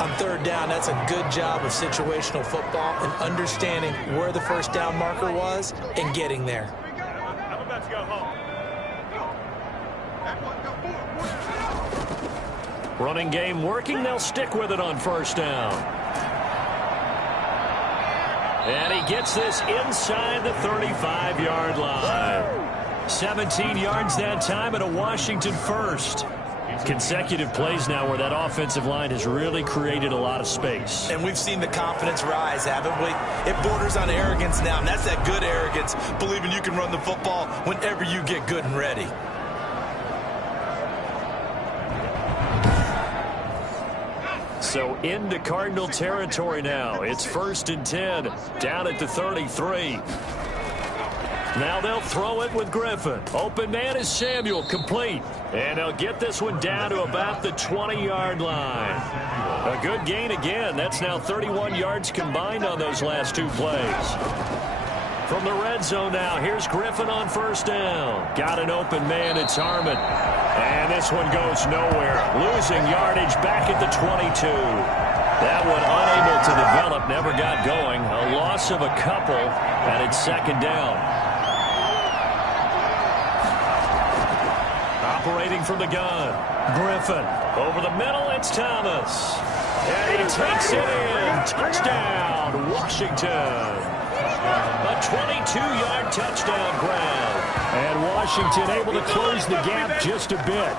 On 3rd down, that's a good job of situational football and understanding where the first down marker was and getting there. I'm about to go home. Running game working. They'll stick with it on first down. And he gets this inside the 35-yard line. 17 yards that time and a Washington first. Consecutive plays now where that offensive line has really created a lot of space. And we've seen the confidence rise, haven't we? It borders on arrogance now, and that's that good arrogance, believing you can run the football whenever you get good and ready. So into Cardinal territory now. It's 1st and 10, down at the 33. Now they'll throw it with Griffin. Open man is Samuel, complete. And they'll get this one down to about the 20-yard line. A good gain again. That's now 31 yards combined on those last 2 plays. From the red zone now, here's Griffin on first down. Got an open man, it's Harmon. And this one goes nowhere. Losing yardage back at the 22. That one unable to develop, never got going. A loss of a couple, and it's 2nd down. Operating from the gun, Griffin. Over the middle, it's Thomas. And he takes it in. Touchdown, Washington. A 22-yard touchdown grab. And Washington able to close the gap just a bit.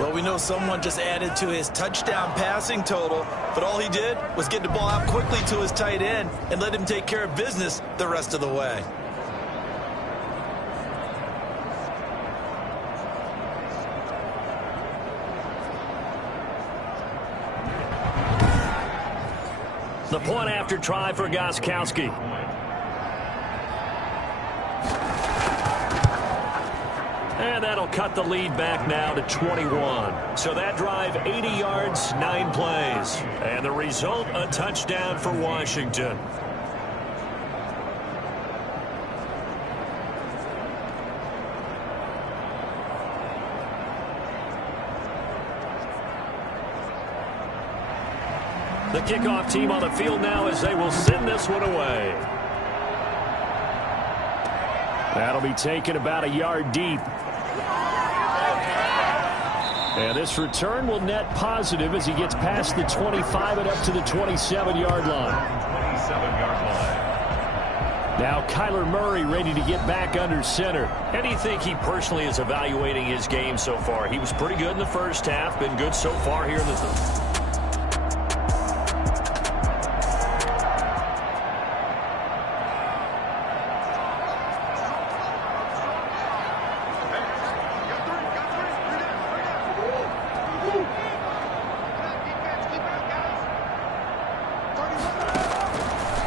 Well, we know someone just added to his touchdown passing total, but all he did was get the ball out quickly to his tight end and let him take care of business the rest of the way. The point after try for Gostkowski. And that'll cut the lead back now to 21. So that drive, 80 yards, 9 plays. And the result, a touchdown for Washington. The kickoff team on the field now as they will send this one away. That'll be taken about a yard deep. And this return will net positive as he gets past the 25 and up to the 27-yard line. 27-yard line. Now Kyler Murray ready to get back under center. How do you think he personally is evaluating his game so far? He was pretty good in the first half, been good so far here in the third.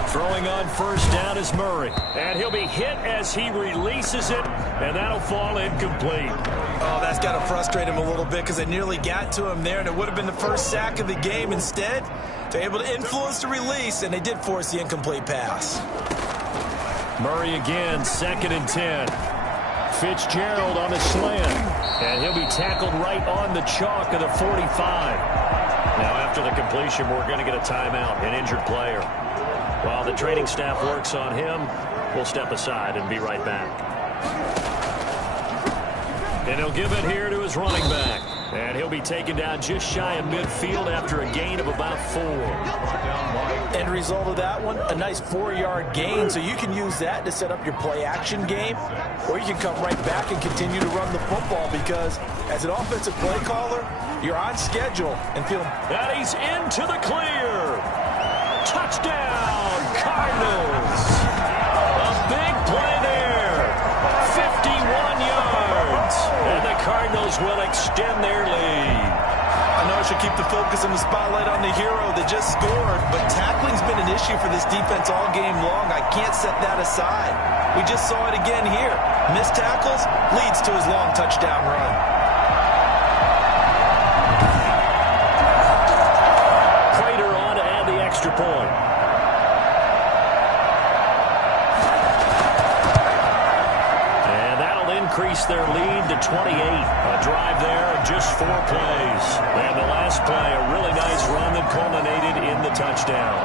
Throwing on first down is Murray. And he'll be hit as he releases it, and that'll fall incomplete. Oh, that's got to frustrate him a little bit because they nearly got to him there, and it would have been the first sack of the game. Instead, they're able to influence the release, and they did force the incomplete pass. Murray again, 2nd and 10. Fitzgerald on a slant, and he'll be tackled right on the chalk of the 45. Now, after the completion, we're going to get a timeout, an injured player. While the training staff works on him, we'll step aside and be right back. And he'll give it here to his running back. And he'll be taken down just shy of midfield after a gain of about 4. End result of that one, a nice 4-yard gain, so you can use that to set up your play-action game, or you can come right back and continue to run the football because as an offensive play caller, you're on schedule and feel... And he's into the clear. Touchdown, Cardinals. A big play there. 51 yards. And the Cardinals will extend their lead. I know I should keep the focus and the spotlight on the hero that just scored, but tackling's been an issue for this defense all game long. I can't set that aside. We just saw it again here. Missed tackles leads to his long touchdown run. Prater on to add the extra point. And that'll increase their lead to 28. A drive there of just 4 plays. And the last play, a really nice run that culminated in the touchdown.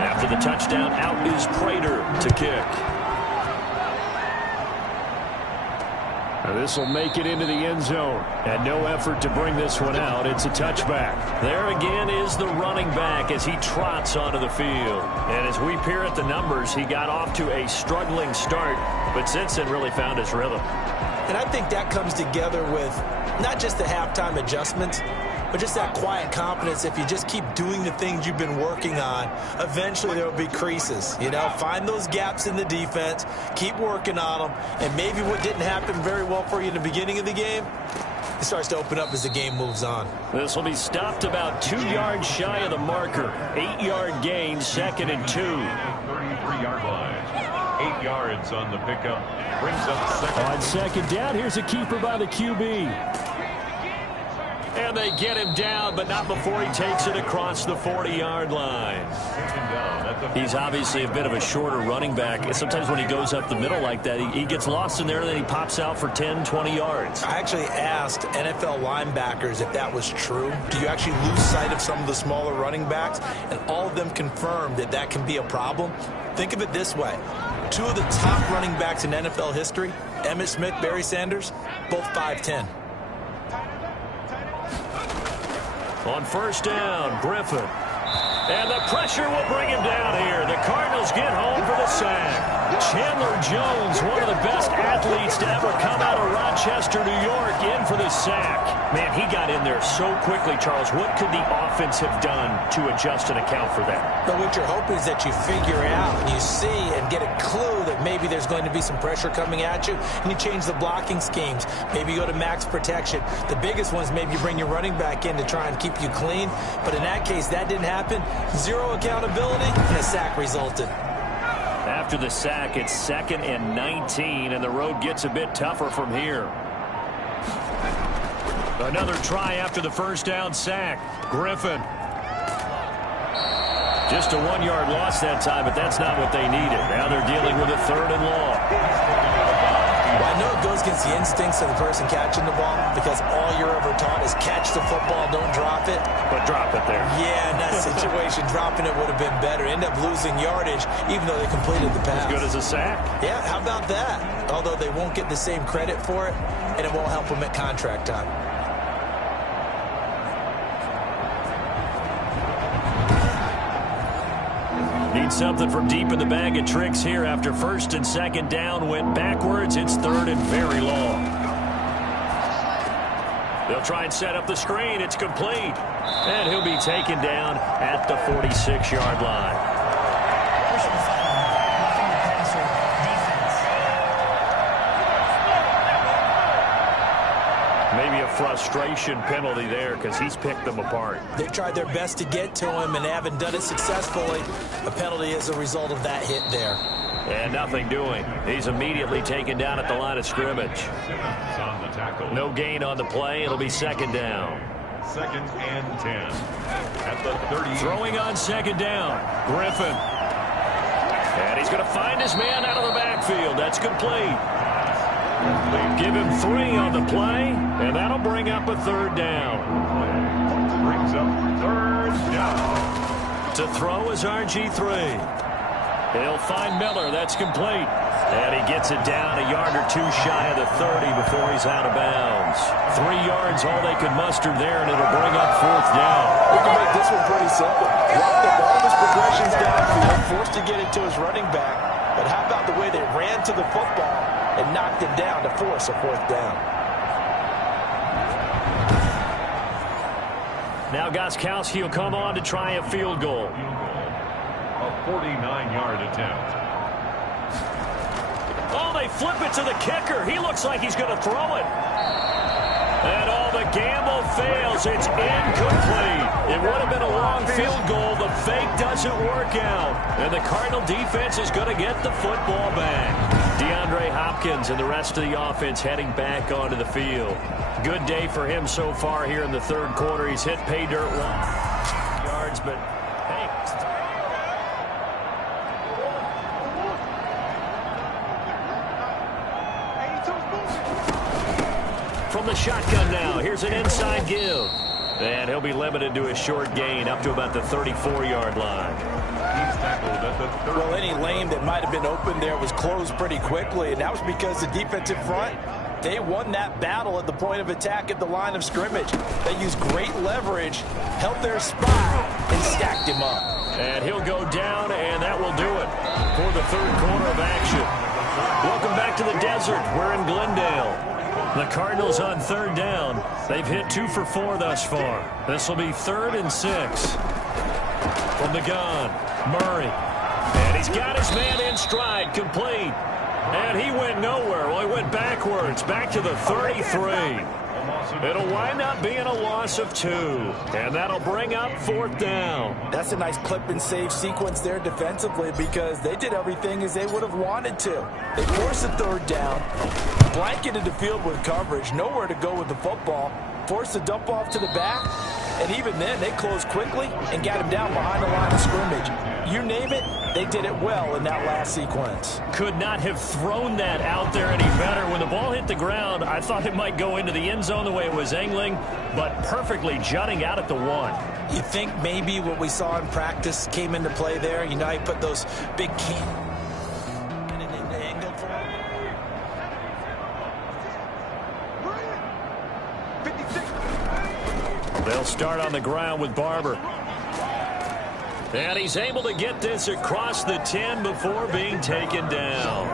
After the touchdown, out is Prater to kick. This will make it into the end zone. And no effort to bring this one out. It's a touchback. There again is the running back as he trots onto the field. And as we peer at the numbers, he got off to a struggling start, but since then really found his rhythm. And I think that comes together with not just the halftime adjustments, but just that quiet confidence. If you just keep doing the things you've been working on, eventually there will be creases. You know, find those gaps in the defense, keep working on them, and maybe what didn't happen very well for you in the beginning of the game, it starts to open up as the game moves on. This will be stopped about 2 yards shy of the marker. 8-yard gain, 2nd and 2. 33-yard line. 8 yards on the pickup. Brings up second. On second down, here's a keeper by the QB. And they get him down, but not before he takes it across the 40-yard line. He's obviously a bit of a shorter running back. And sometimes when he goes up the middle like that, he gets lost in there, and then he pops out for 10, 20 yards. I actually asked NFL linebackers if that was true. Do you actually lose sight of some of the smaller running backs? And all of them confirmed that that can be a problem. Think of it this way. 2 of the top running backs in NFL history, Emmitt Smith, Barry Sanders, both 5'10". On first down, Griffin. And the pressure will bring him down here. The Cardinals get home for the sack. Chandler Jones, one of the best athletes to ever come out of Rochester, New York, in for the sack. Man, he got in there so quickly, Charles. What could the offense have done to adjust and account for that? But what you're hoping is that you figure out and you see and get a clue that maybe there's going to be some pressure coming at you, and you change the blocking schemes. Maybe you go to max protection. The biggest one is maybe you bring your running back in to try and keep you clean. But in that case, that didn't happen. 0 accountability, and a sack resulted. After the sack, it's 2nd and 19, and the road gets a bit tougher from here. Another try after the first down sack. Griffin. Just a 1-yard loss that time, but that's not what they needed. Now they're dealing with a 3rd and long. Well, I know it goes against the instincts of the person catching the ball because all you're ever taught is catch the football, don't drop it. But drop it there. Yeah, in that situation, dropping it would have been better. End up losing yardage even though they completed the pass. As good as a sack. Yeah, how about that? Although they won't get the same credit for it, and it won't help them at contract time. Trying something from deep in the bag of tricks here after first and second down went backwards. It's third and very long. They'll try and set up the screen. It's complete. And he'll be taken down at the 46-yard line. Maybe a frustration penalty there because he's picked them apart. They tried their best to get to him and haven't done it successfully. A penalty as a result of that hit there. And nothing doing. He's immediately taken down at the line of scrimmage. No gain on the play. It'll be second down. Second and 10 at the 30. Throwing on second down. Griffin. And he's going to find his man out of the backfield. That's complete. Give him 3 on the play, and that'll bring up a third down. Brings up third down. To throw is RG3. He'll find Miller. That's complete. And he gets it down a yard or two shy of the 30 before he's out of bounds. 3 yards, all they could muster there, and it'll bring up fourth down. We can make this one pretty simple. Walk the ball, his progressions downfield, forced to get it to his running back. But how about the way they ran to the football and knocked him down to force a fourth down? Now Gostkowski will come on to try a field goal. A 49-yard attempt. Oh, they flip it to the kicker. He looks like he's going to throw it. And all the gamble fails. It's incomplete. It would have been a long field goal. The fake doesn't work out. And the Cardinal defense is going to get the football back. DeAndre Hopkins and the rest of the offense heading back onto the field. Good day for him so far here in the third quarter. He's hit pay dirt yards, but hey. From the shotgun now, here's an inside give. And he'll be limited to a short gain up to about the 34-yard line. He's tackled at the 30. Well, any lane that might have been open there was closed pretty quickly, and that was because the defensive front, they won that battle at the point of attack at the line of scrimmage. They used great leverage, held their spot, and stacked him up. And he'll go down, and that will do it for the third quarter of action. Welcome back to the desert. We're in Glendale. The Cardinals on third down. They've hit 2 for 4 thus far. This will be 3rd and 6. From the gun, Murray. And he's got his man in stride, complete. And he went nowhere. Well, he went backwards, back to the 33. It'll wind up being a loss of 2. And that'll bring up fourth down. That's a nice clip and save sequence there defensively because they did everything as they would have wanted to. They forced the third down, blanketed the field with coverage, nowhere to go with the football, forced the dump off to the back, and even then they closed quickly and got him down behind the line of scrimmage. You name it, they did it well in that last sequence. Could not have thrown that out there any better. When the ball hit the ground, I thought it might go into the end zone the way it was angling, but perfectly jutting out at the 1. You think maybe what we saw in practice came into play there? You know, he put those big and it into angle for him. They'll start on the ground with Barber. And he's able to get this across the 10 before being taken down.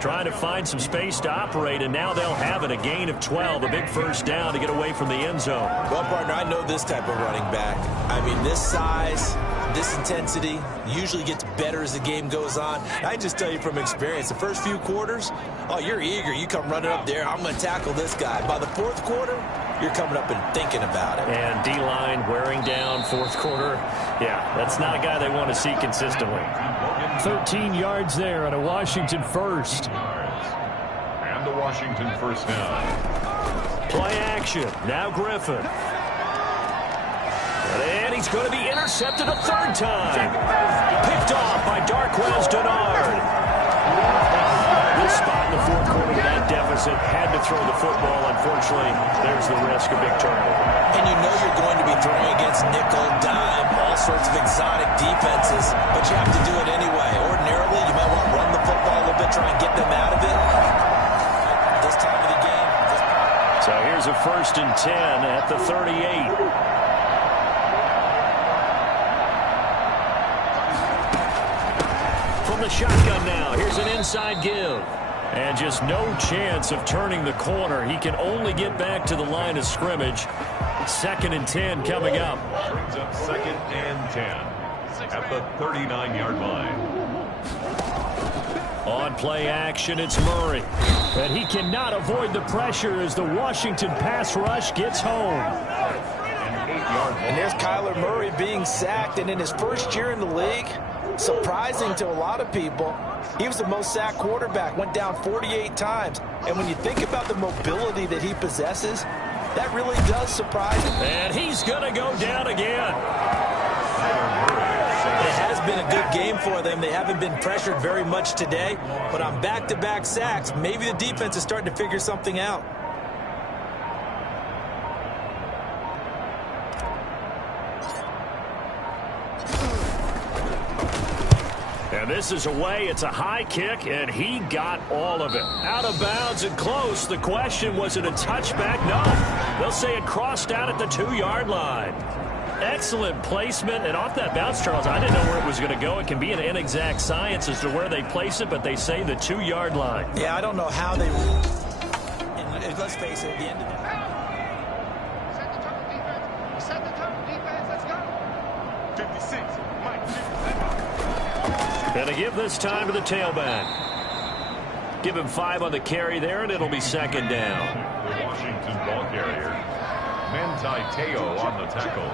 Trying to find some space to operate, and now they'll have it. A gain of 12, a big first down to get away from the end zone. Well, partner, I know this type of running back. I mean, this size, this intensity usually gets better as the game goes on. I just tell you from experience, the first few quarters, oh, you're eager. You come running up there, I'm going to tackle this guy. By the fourth quarter, you're coming up and thinking about it. And D-line wearing down fourth quarter. Yeah, that's not a guy they want to see consistently. 13 yards there on a Washington first. And the Washington first down. Play action. Now Griffin. And he's going to be intercepted a third time. Picked off by Darquez Dennard. This spot in the fourth quarter with that deficit had to throw the football. Unfortunately, there's the risk of big turnover. And you know you're going to be throwing against nickel, dime, all sorts of exotic defenses, but you have to do it anyway. Ordinarily, you might want to run the football a little bit, try and get them out of it. This time of the game. So here's a 1st and 10 at the 38. From the shotgun now, here's an inside give. And just no chance of turning the corner. He can only get back to the line of scrimmage. 2nd and 10 coming up. Brings up 2nd and 10 at the 39-yard line. On play action, it's Murray. And he cannot avoid the pressure as the Washington pass rush gets home. And there's Kyler Murray being sacked, and in his first year in the league, surprising to a lot of people, he was the most sacked quarterback, went down 48 times. And when you think about the mobility that he possesses, that really does surprise him. And he's going to go down again. It has been a good game for them. They haven't been pressured very much today, but on back-to-back sacks, maybe the defense is starting to figure something out. And this is away. It's a high kick, and he got all of it. Out of bounds and close. The question, was it a touchback? No. They'll say it crossed out at the 2-yard line. Excellent placement. And off that bounce, Charles, I didn't know where it was going to go. It can be an inexact science as to where they place it, but they say the 2-yard line. Yeah, I don't know how they... And let's face it, at the end of the... Set the tone, defense. Let's go. 56. And to give this time to the tailback. Give him 5 on the carry there, and it'll be 2nd down. The Washington ball carrier. Manti Te'o on the tackle.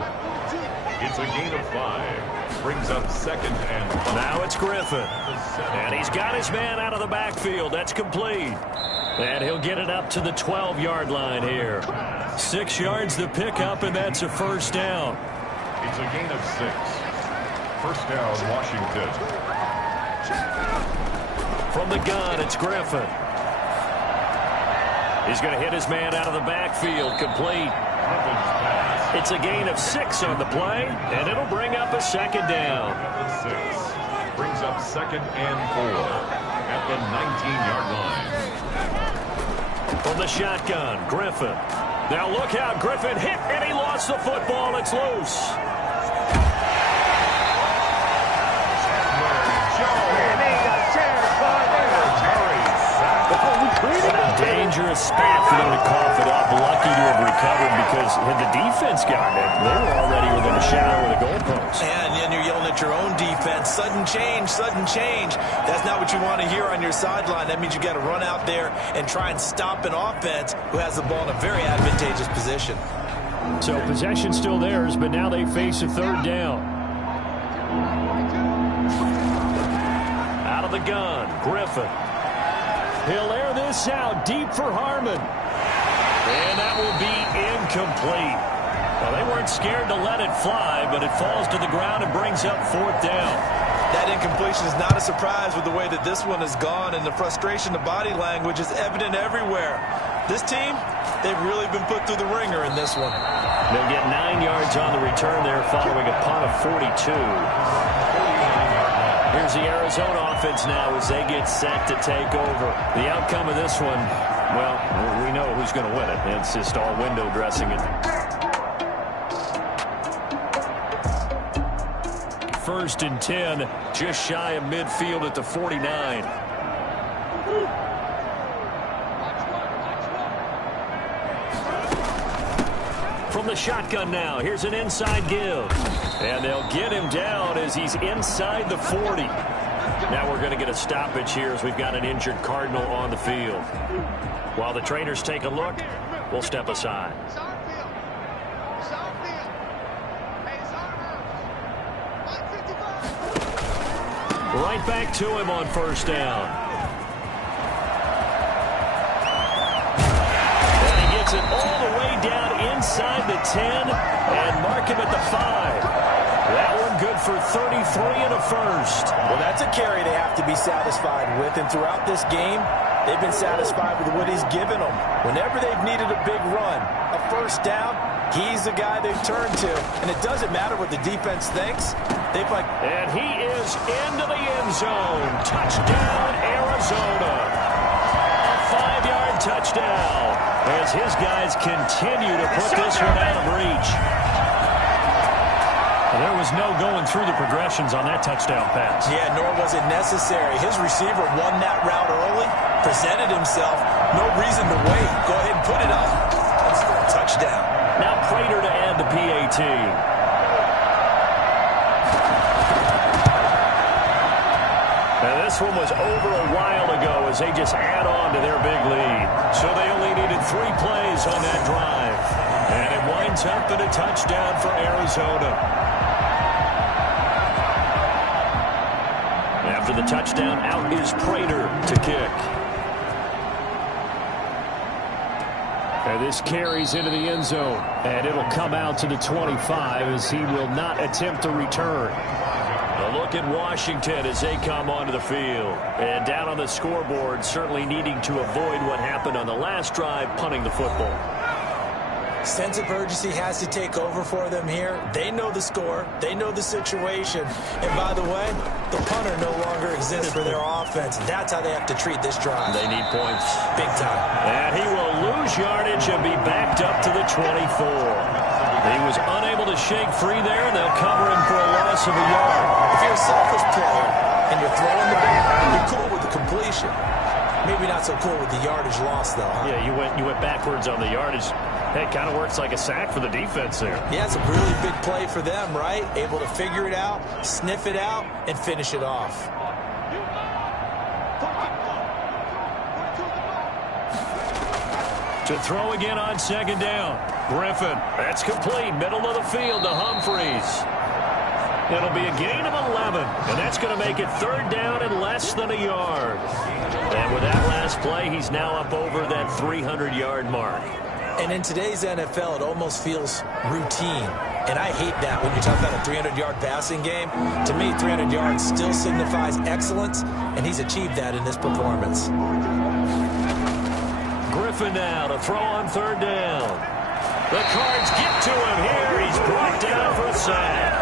It's a gain of 5. Brings up 2nd and 5. Now it's Griffin. And he's got his man out of the backfield. That's complete. And he'll get it up to the 12-yard line here. 6 yards the pickup, and that's a 1st down. It's a gain of 6. 1st down, Washington. From the gun, it's Griffin. He's going to hit his man out of the backfield, complete. It's a gain of 6 on the play, and it'll bring up a 2nd down. 6 brings up 2nd and 4 at the 19-yard line. From the shotgun, Griffin. Now look out, Griffin hit, and he lost the football. It's loose. Dangerous spot for them to cough it up. Lucky to have recovered because had the defense gotten it, they were already within a shadow of the goalpost. And then you're yelling at your own defense. Sudden change, sudden change. That's not what you want to hear on your sideline. That means you got to run out there and try and stop an offense who has the ball in a very advantageous position. So possession still theirs, but now they face a 3rd down. Out of the gun, Griffin. He'll air this out deep for Harmon. And that will be incomplete. Well, they weren't scared to let it fly, but it falls to the ground and brings up 4th down. That incompletion is not a surprise with the way that this one has gone, and the frustration, the body language is evident everywhere. This team, they've really been put through the ringer in this one. They'll get 9 yards on the return there following a punt of 42. Here's the Arizona offense now as they get set to take over. The outcome of this one, well, we know who's going to win it. It's just all window dressing it. 1st and 10, just shy of midfield at the 49. From the shotgun now, here's an inside give. And they'll get him down as he's inside the 40. Now we're going to get a stoppage here as we've got an injured Cardinal on the field. While the trainers take a look, we'll step aside. Right back to him on 1st down. And he gets it all the way down inside the 10 and mark him at the 5. That one good for 33 and a 1st. Well, that's a carry they have to be satisfied with, and throughout this game, they've been satisfied with what he's given them. Whenever they've needed a big run, a 1st down, he's the guy they've turned to, and it doesn't matter what the defense thinks. And he is into the end zone. Touchdown, Arizona. A 5-yard touchdown as his guys continue to put this one out of reach. There was no going through the progressions on that touchdown pass. Yeah, nor was it necessary. His receiver won that route early, presented himself. No reason to wait. Go ahead and put it up. And score a touchdown. Now Prater to add the PAT. Now this one was over a while ago as they just add on to their big lead. So they only needed 3 plays on that drive. And it winds up in a touchdown for Arizona. After the touchdown, out is Prater to kick. And this carries into the end zone. And it'll come out to the 25 as he will not attempt to return. A look at Washington as they come onto the field. And down on the scoreboard, certainly needing to avoid what happened on the last drive, punting the football. Sense of urgency has to take over for them here. They know the score. They know the situation. And by the way, the punter no longer exists for their offense. That's how they have to treat this drive. They need points. Big time. And he will lose yardage and be backed up to the 24. He was unable to shake free there, and they'll cover him for a loss of a yard. If you're a selfish player and you're throwing the ball, you're cool with the completion. Maybe not so cool with the yardage loss, though. Huh? Yeah, you went backwards on the yardage. Hey, it kind of works like a sack for the defense there. Yeah, it's a really big play for them, right? Able to figure it out, sniff it out, and finish it off. To throw again on second down. Griffin, that's complete. Middle of the field to Humphreys. It'll be a gain of 11, and that's going to make it 3rd down and less than a yard. And with that last play, he's now up over that 300-yard mark. And in today's NFL, it almost feels routine. And I hate that when you talk about a 300-yard passing game. To me, 300 yards still signifies excellence, and he's achieved that in this performance. Griffin now to throw on 3rd down. The Cards get to him here. He's brought down for a sack.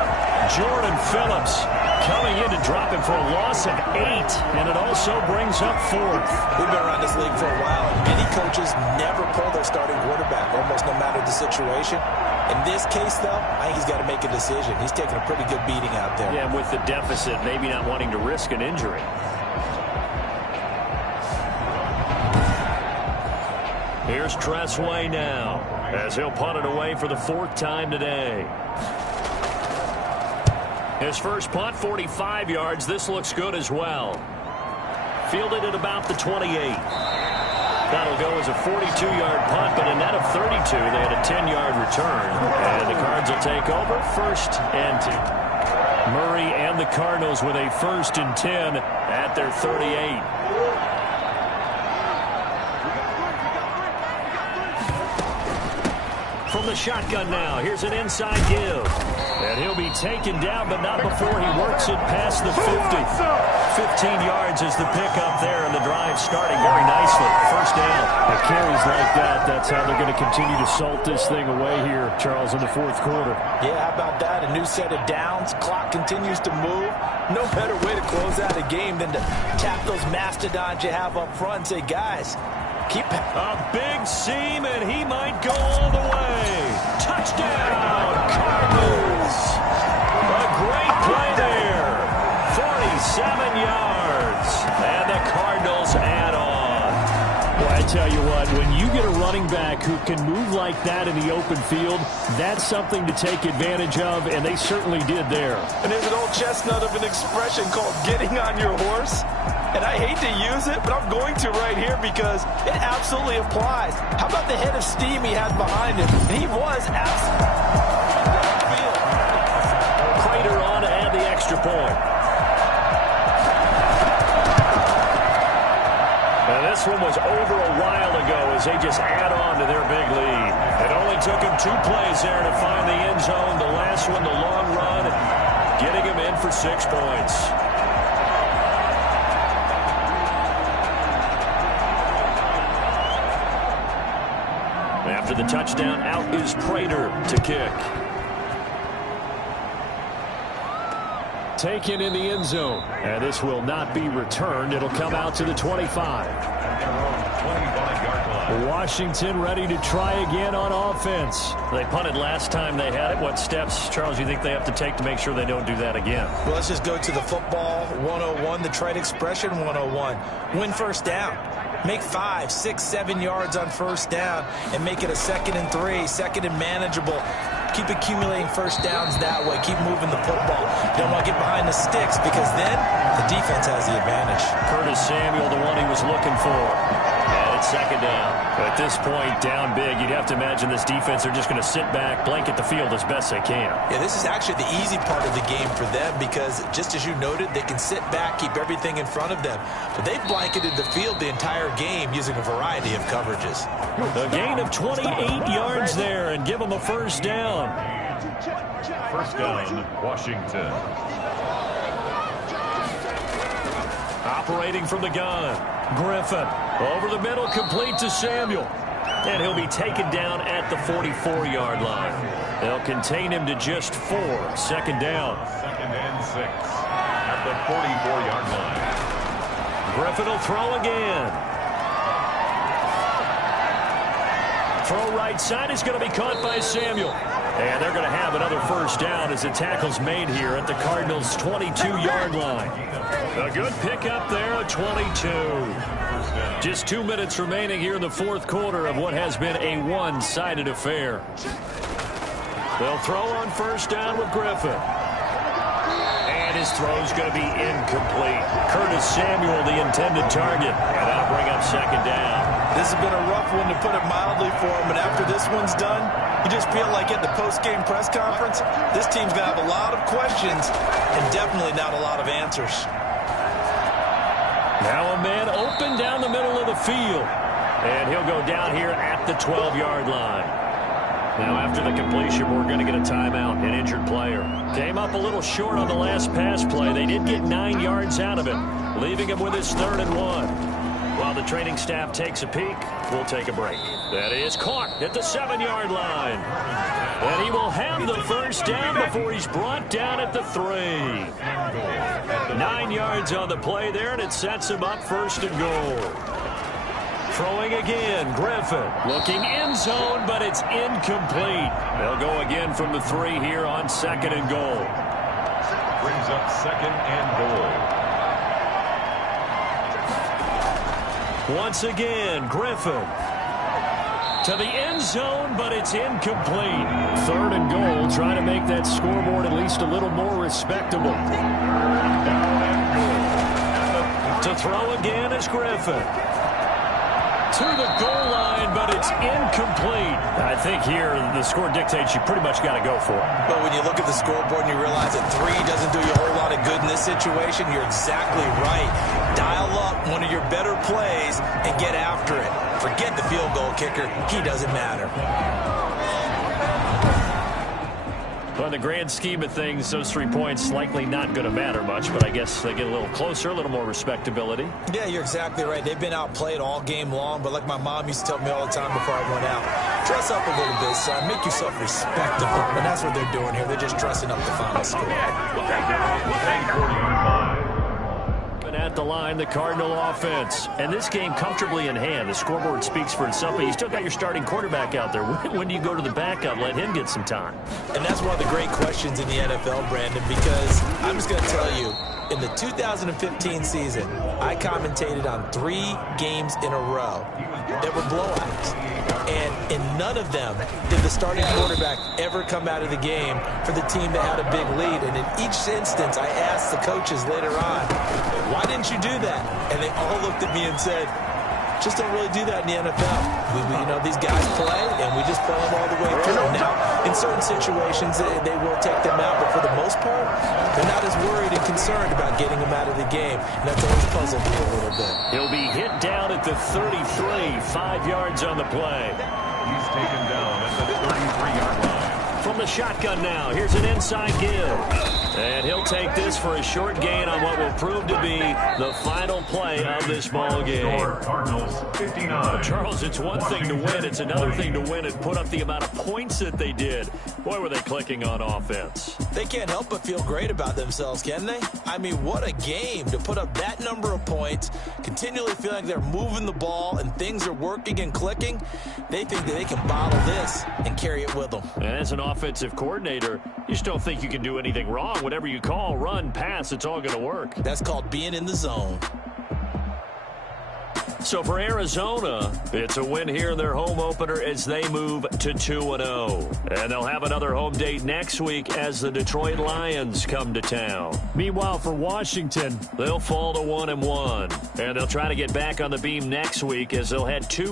Jordan Phillips coming in to drop him for a loss of 8, and it also brings up 4th. We've been around this league for a while, and many coaches never pull their starting quarterback, almost no matter the situation. In this case, though, I think he's got to make a decision. He's taking a pretty good beating out there. Yeah, with the deficit, maybe not wanting to risk an injury. Here's Tressway now, as he'll punt it away for the 4th time today. His first punt, 45 yards. This looks good as well. Fielded at about the 28. That'll go as a 42-yard punt, but a net of 32. They had a 10-yard return. And the Cards will take over 1st and 10. Murray and the Cardinals with a 1st and 10 at their 38. From the shotgun now, here's an inside give. And he'll be taken down, but not before he works it past the 50. 15 yards is the pickup there, and the drive starting very nicely. 1st down. The carries like that, that's how they're going to continue to salt this thing away here, Charles, in the 4th quarter. Yeah, how about that? A new set of downs. Clock continues to move. No better way to close out a game than to tap those mastodons you have up front and say, guys, keep a big seam, and he might go all the way. Touchdown, Cardinals. A great play there. 47 yards. And the Cardinals add on. Well, I tell you what, when you get a running back who can move like that in the open field, that's something to take advantage of, and they certainly did there. And there's an old chestnut of an expression called getting on your horse. And I hate to use it, but I'm going to right here because it absolutely applies. How about the head of steam he has behind him? And he was absolutely Prater on to add the extra point. Now this one was over a while ago as they just add on to their big lead. It only took him 2 plays there to find the end zone. The last one, the long run, getting him in for 6 points. After the touchdown, out is Prater to kick. Taken in the end zone. And this will not be returned. It'll come out to the 25. At their own 25-yard line. Washington ready to try again on offense. They punted last time they had it. What steps, Charles, you think they have to take to make sure they don't do that again? Well, let's just go to the football 101, the trade expression 101. Win first down. Make 5, 6, 7 yards on first down and make it a 2nd and 3, 2nd and manageable. Keep accumulating first downs that way. Keep moving the football. You don't want to get behind the sticks because then the defense has the advantage. Curtis Samuel, the one he was looking for. And it's 2nd down. At this point, down big, you'd have to imagine this defense are just going to sit back, blanket the field as best they can. Yeah, this is actually the easy part of the game for them because, just as you noted, they can sit back, keep everything in front of them. But they've blanketed the field the entire game using a variety of coverages. A gain of 28 yards there and give them a first down. First down, Washington. Operating from the gun. Griffin over the middle, complete to Samuel. And he'll be taken down at the 44-yard line. They'll contain him to just 4. 2nd down. 2nd and 6 at the 44-yard line. Griffin will throw again. Throw right side is going to be caught by Samuel. And they're going to have another first down as the tackle's made here at the Cardinals' 22-yard line. A good pickup there at 22. Just 2 minutes remaining here in the 4th quarter of what has been a one-sided affair. They'll throw on first down with Griffin. And his throw's going to be incomplete. Curtis Samuel, the intended target. And that'll bring up 2nd down. This has been a rough one, to put it mildly, for him. And after this one's done, you just feel like at the post-game press conference, this team's going to have a lot of questions and definitely not a lot of answers. Now a man open down the middle of the field. And he'll go down here at the 12-yard line. Now after the completion, we're going to get a timeout, an injured player. Came up a little short on the last pass play. They did get 9 yards out of it, leaving him with his 3rd and 1. While the training staff takes a peek, we'll take a break. That is caught at the 7-yard line. And he will have the first down before he's brought down at the 3. 9 yards on the play there, and it sets him up 1st and goal. Throwing again, Griffin. Looking end zone, but it's incomplete. They'll go again from the 3 here on 2nd and goal. Brings up 2nd and goal. Once again, Griffin. To the end zone, but it's incomplete. 3rd and goal, trying to make that scoreboard at least a little more respectable. To throw again is Griffin. To the goal line, but it's incomplete. I think here the score dictates you pretty much got to go for it. But when you look at the scoreboard and you realize that 3 doesn't do you a whole lot of good in this situation, you're exactly right. Dial up one of your better plays and get after it. Forget the field goal kicker. He doesn't matter. Well, in the grand scheme of things, those 3 points likely not going to matter much, but I guess they get a little closer, a little more respectability. Yeah, you're exactly right. They've been outplayed all game long, but like my mom used to tell me all the time before I went out, dress up a little bit, son. Make yourself respectable. And that's what they're doing here. They're just dressing up the final score. At the line, the Cardinal offense. And this game comfortably in hand. The scoreboard speaks for itself, but you still got your starting quarterback out there. When do you go to the backup? Let him get some time. And that's one of the great questions in the NFL, Brandon, because I'm just going to tell you, in the 2015 season, I commentated on 3 games in a row that were blowouts. And in none of them did the starting quarterback ever come out of the game for the team that had a big lead. And in each instance, I asked the coaches later on, why didn't you do that? And they all looked at me and said, just don't really do that in the NFL. You know, these guys play, and we just play them all the way through. Now, in certain situations, they will take them out, but for the most part, they're not as worried and concerned about getting them out of the game. And that's always puzzled me a little bit. He'll be hit down at the 33, 5 yards on the play. He's taken down at the 33-yard line. From the shotgun now, here's an inside give. And he'll take this for a short gain on what will prove to be the final play of this ball game. Cardinals 59. Charles, it's one thing to win. It's another thing to win and put up the amount of points that they did. Boy, were they clicking on offense. They can't help but feel great about themselves, can they? I mean, what a game to put up that number of points, continually feel like they're moving the ball and things are working and clicking. They think that they can bottle this and carry it with them. And as an offensive coordinator, you just don't think you can do anything wrong. Whatever you call, run, pass, it's all going to work. That's called being in the zone. So for Arizona, it's a win here in their home opener as they move to 2-0. And they'll have another home date next week as the Detroit Lions come to town. Meanwhile, for Washington, They'll fall to 1-1. And they'll try to get back on the beam next week as they'll head 2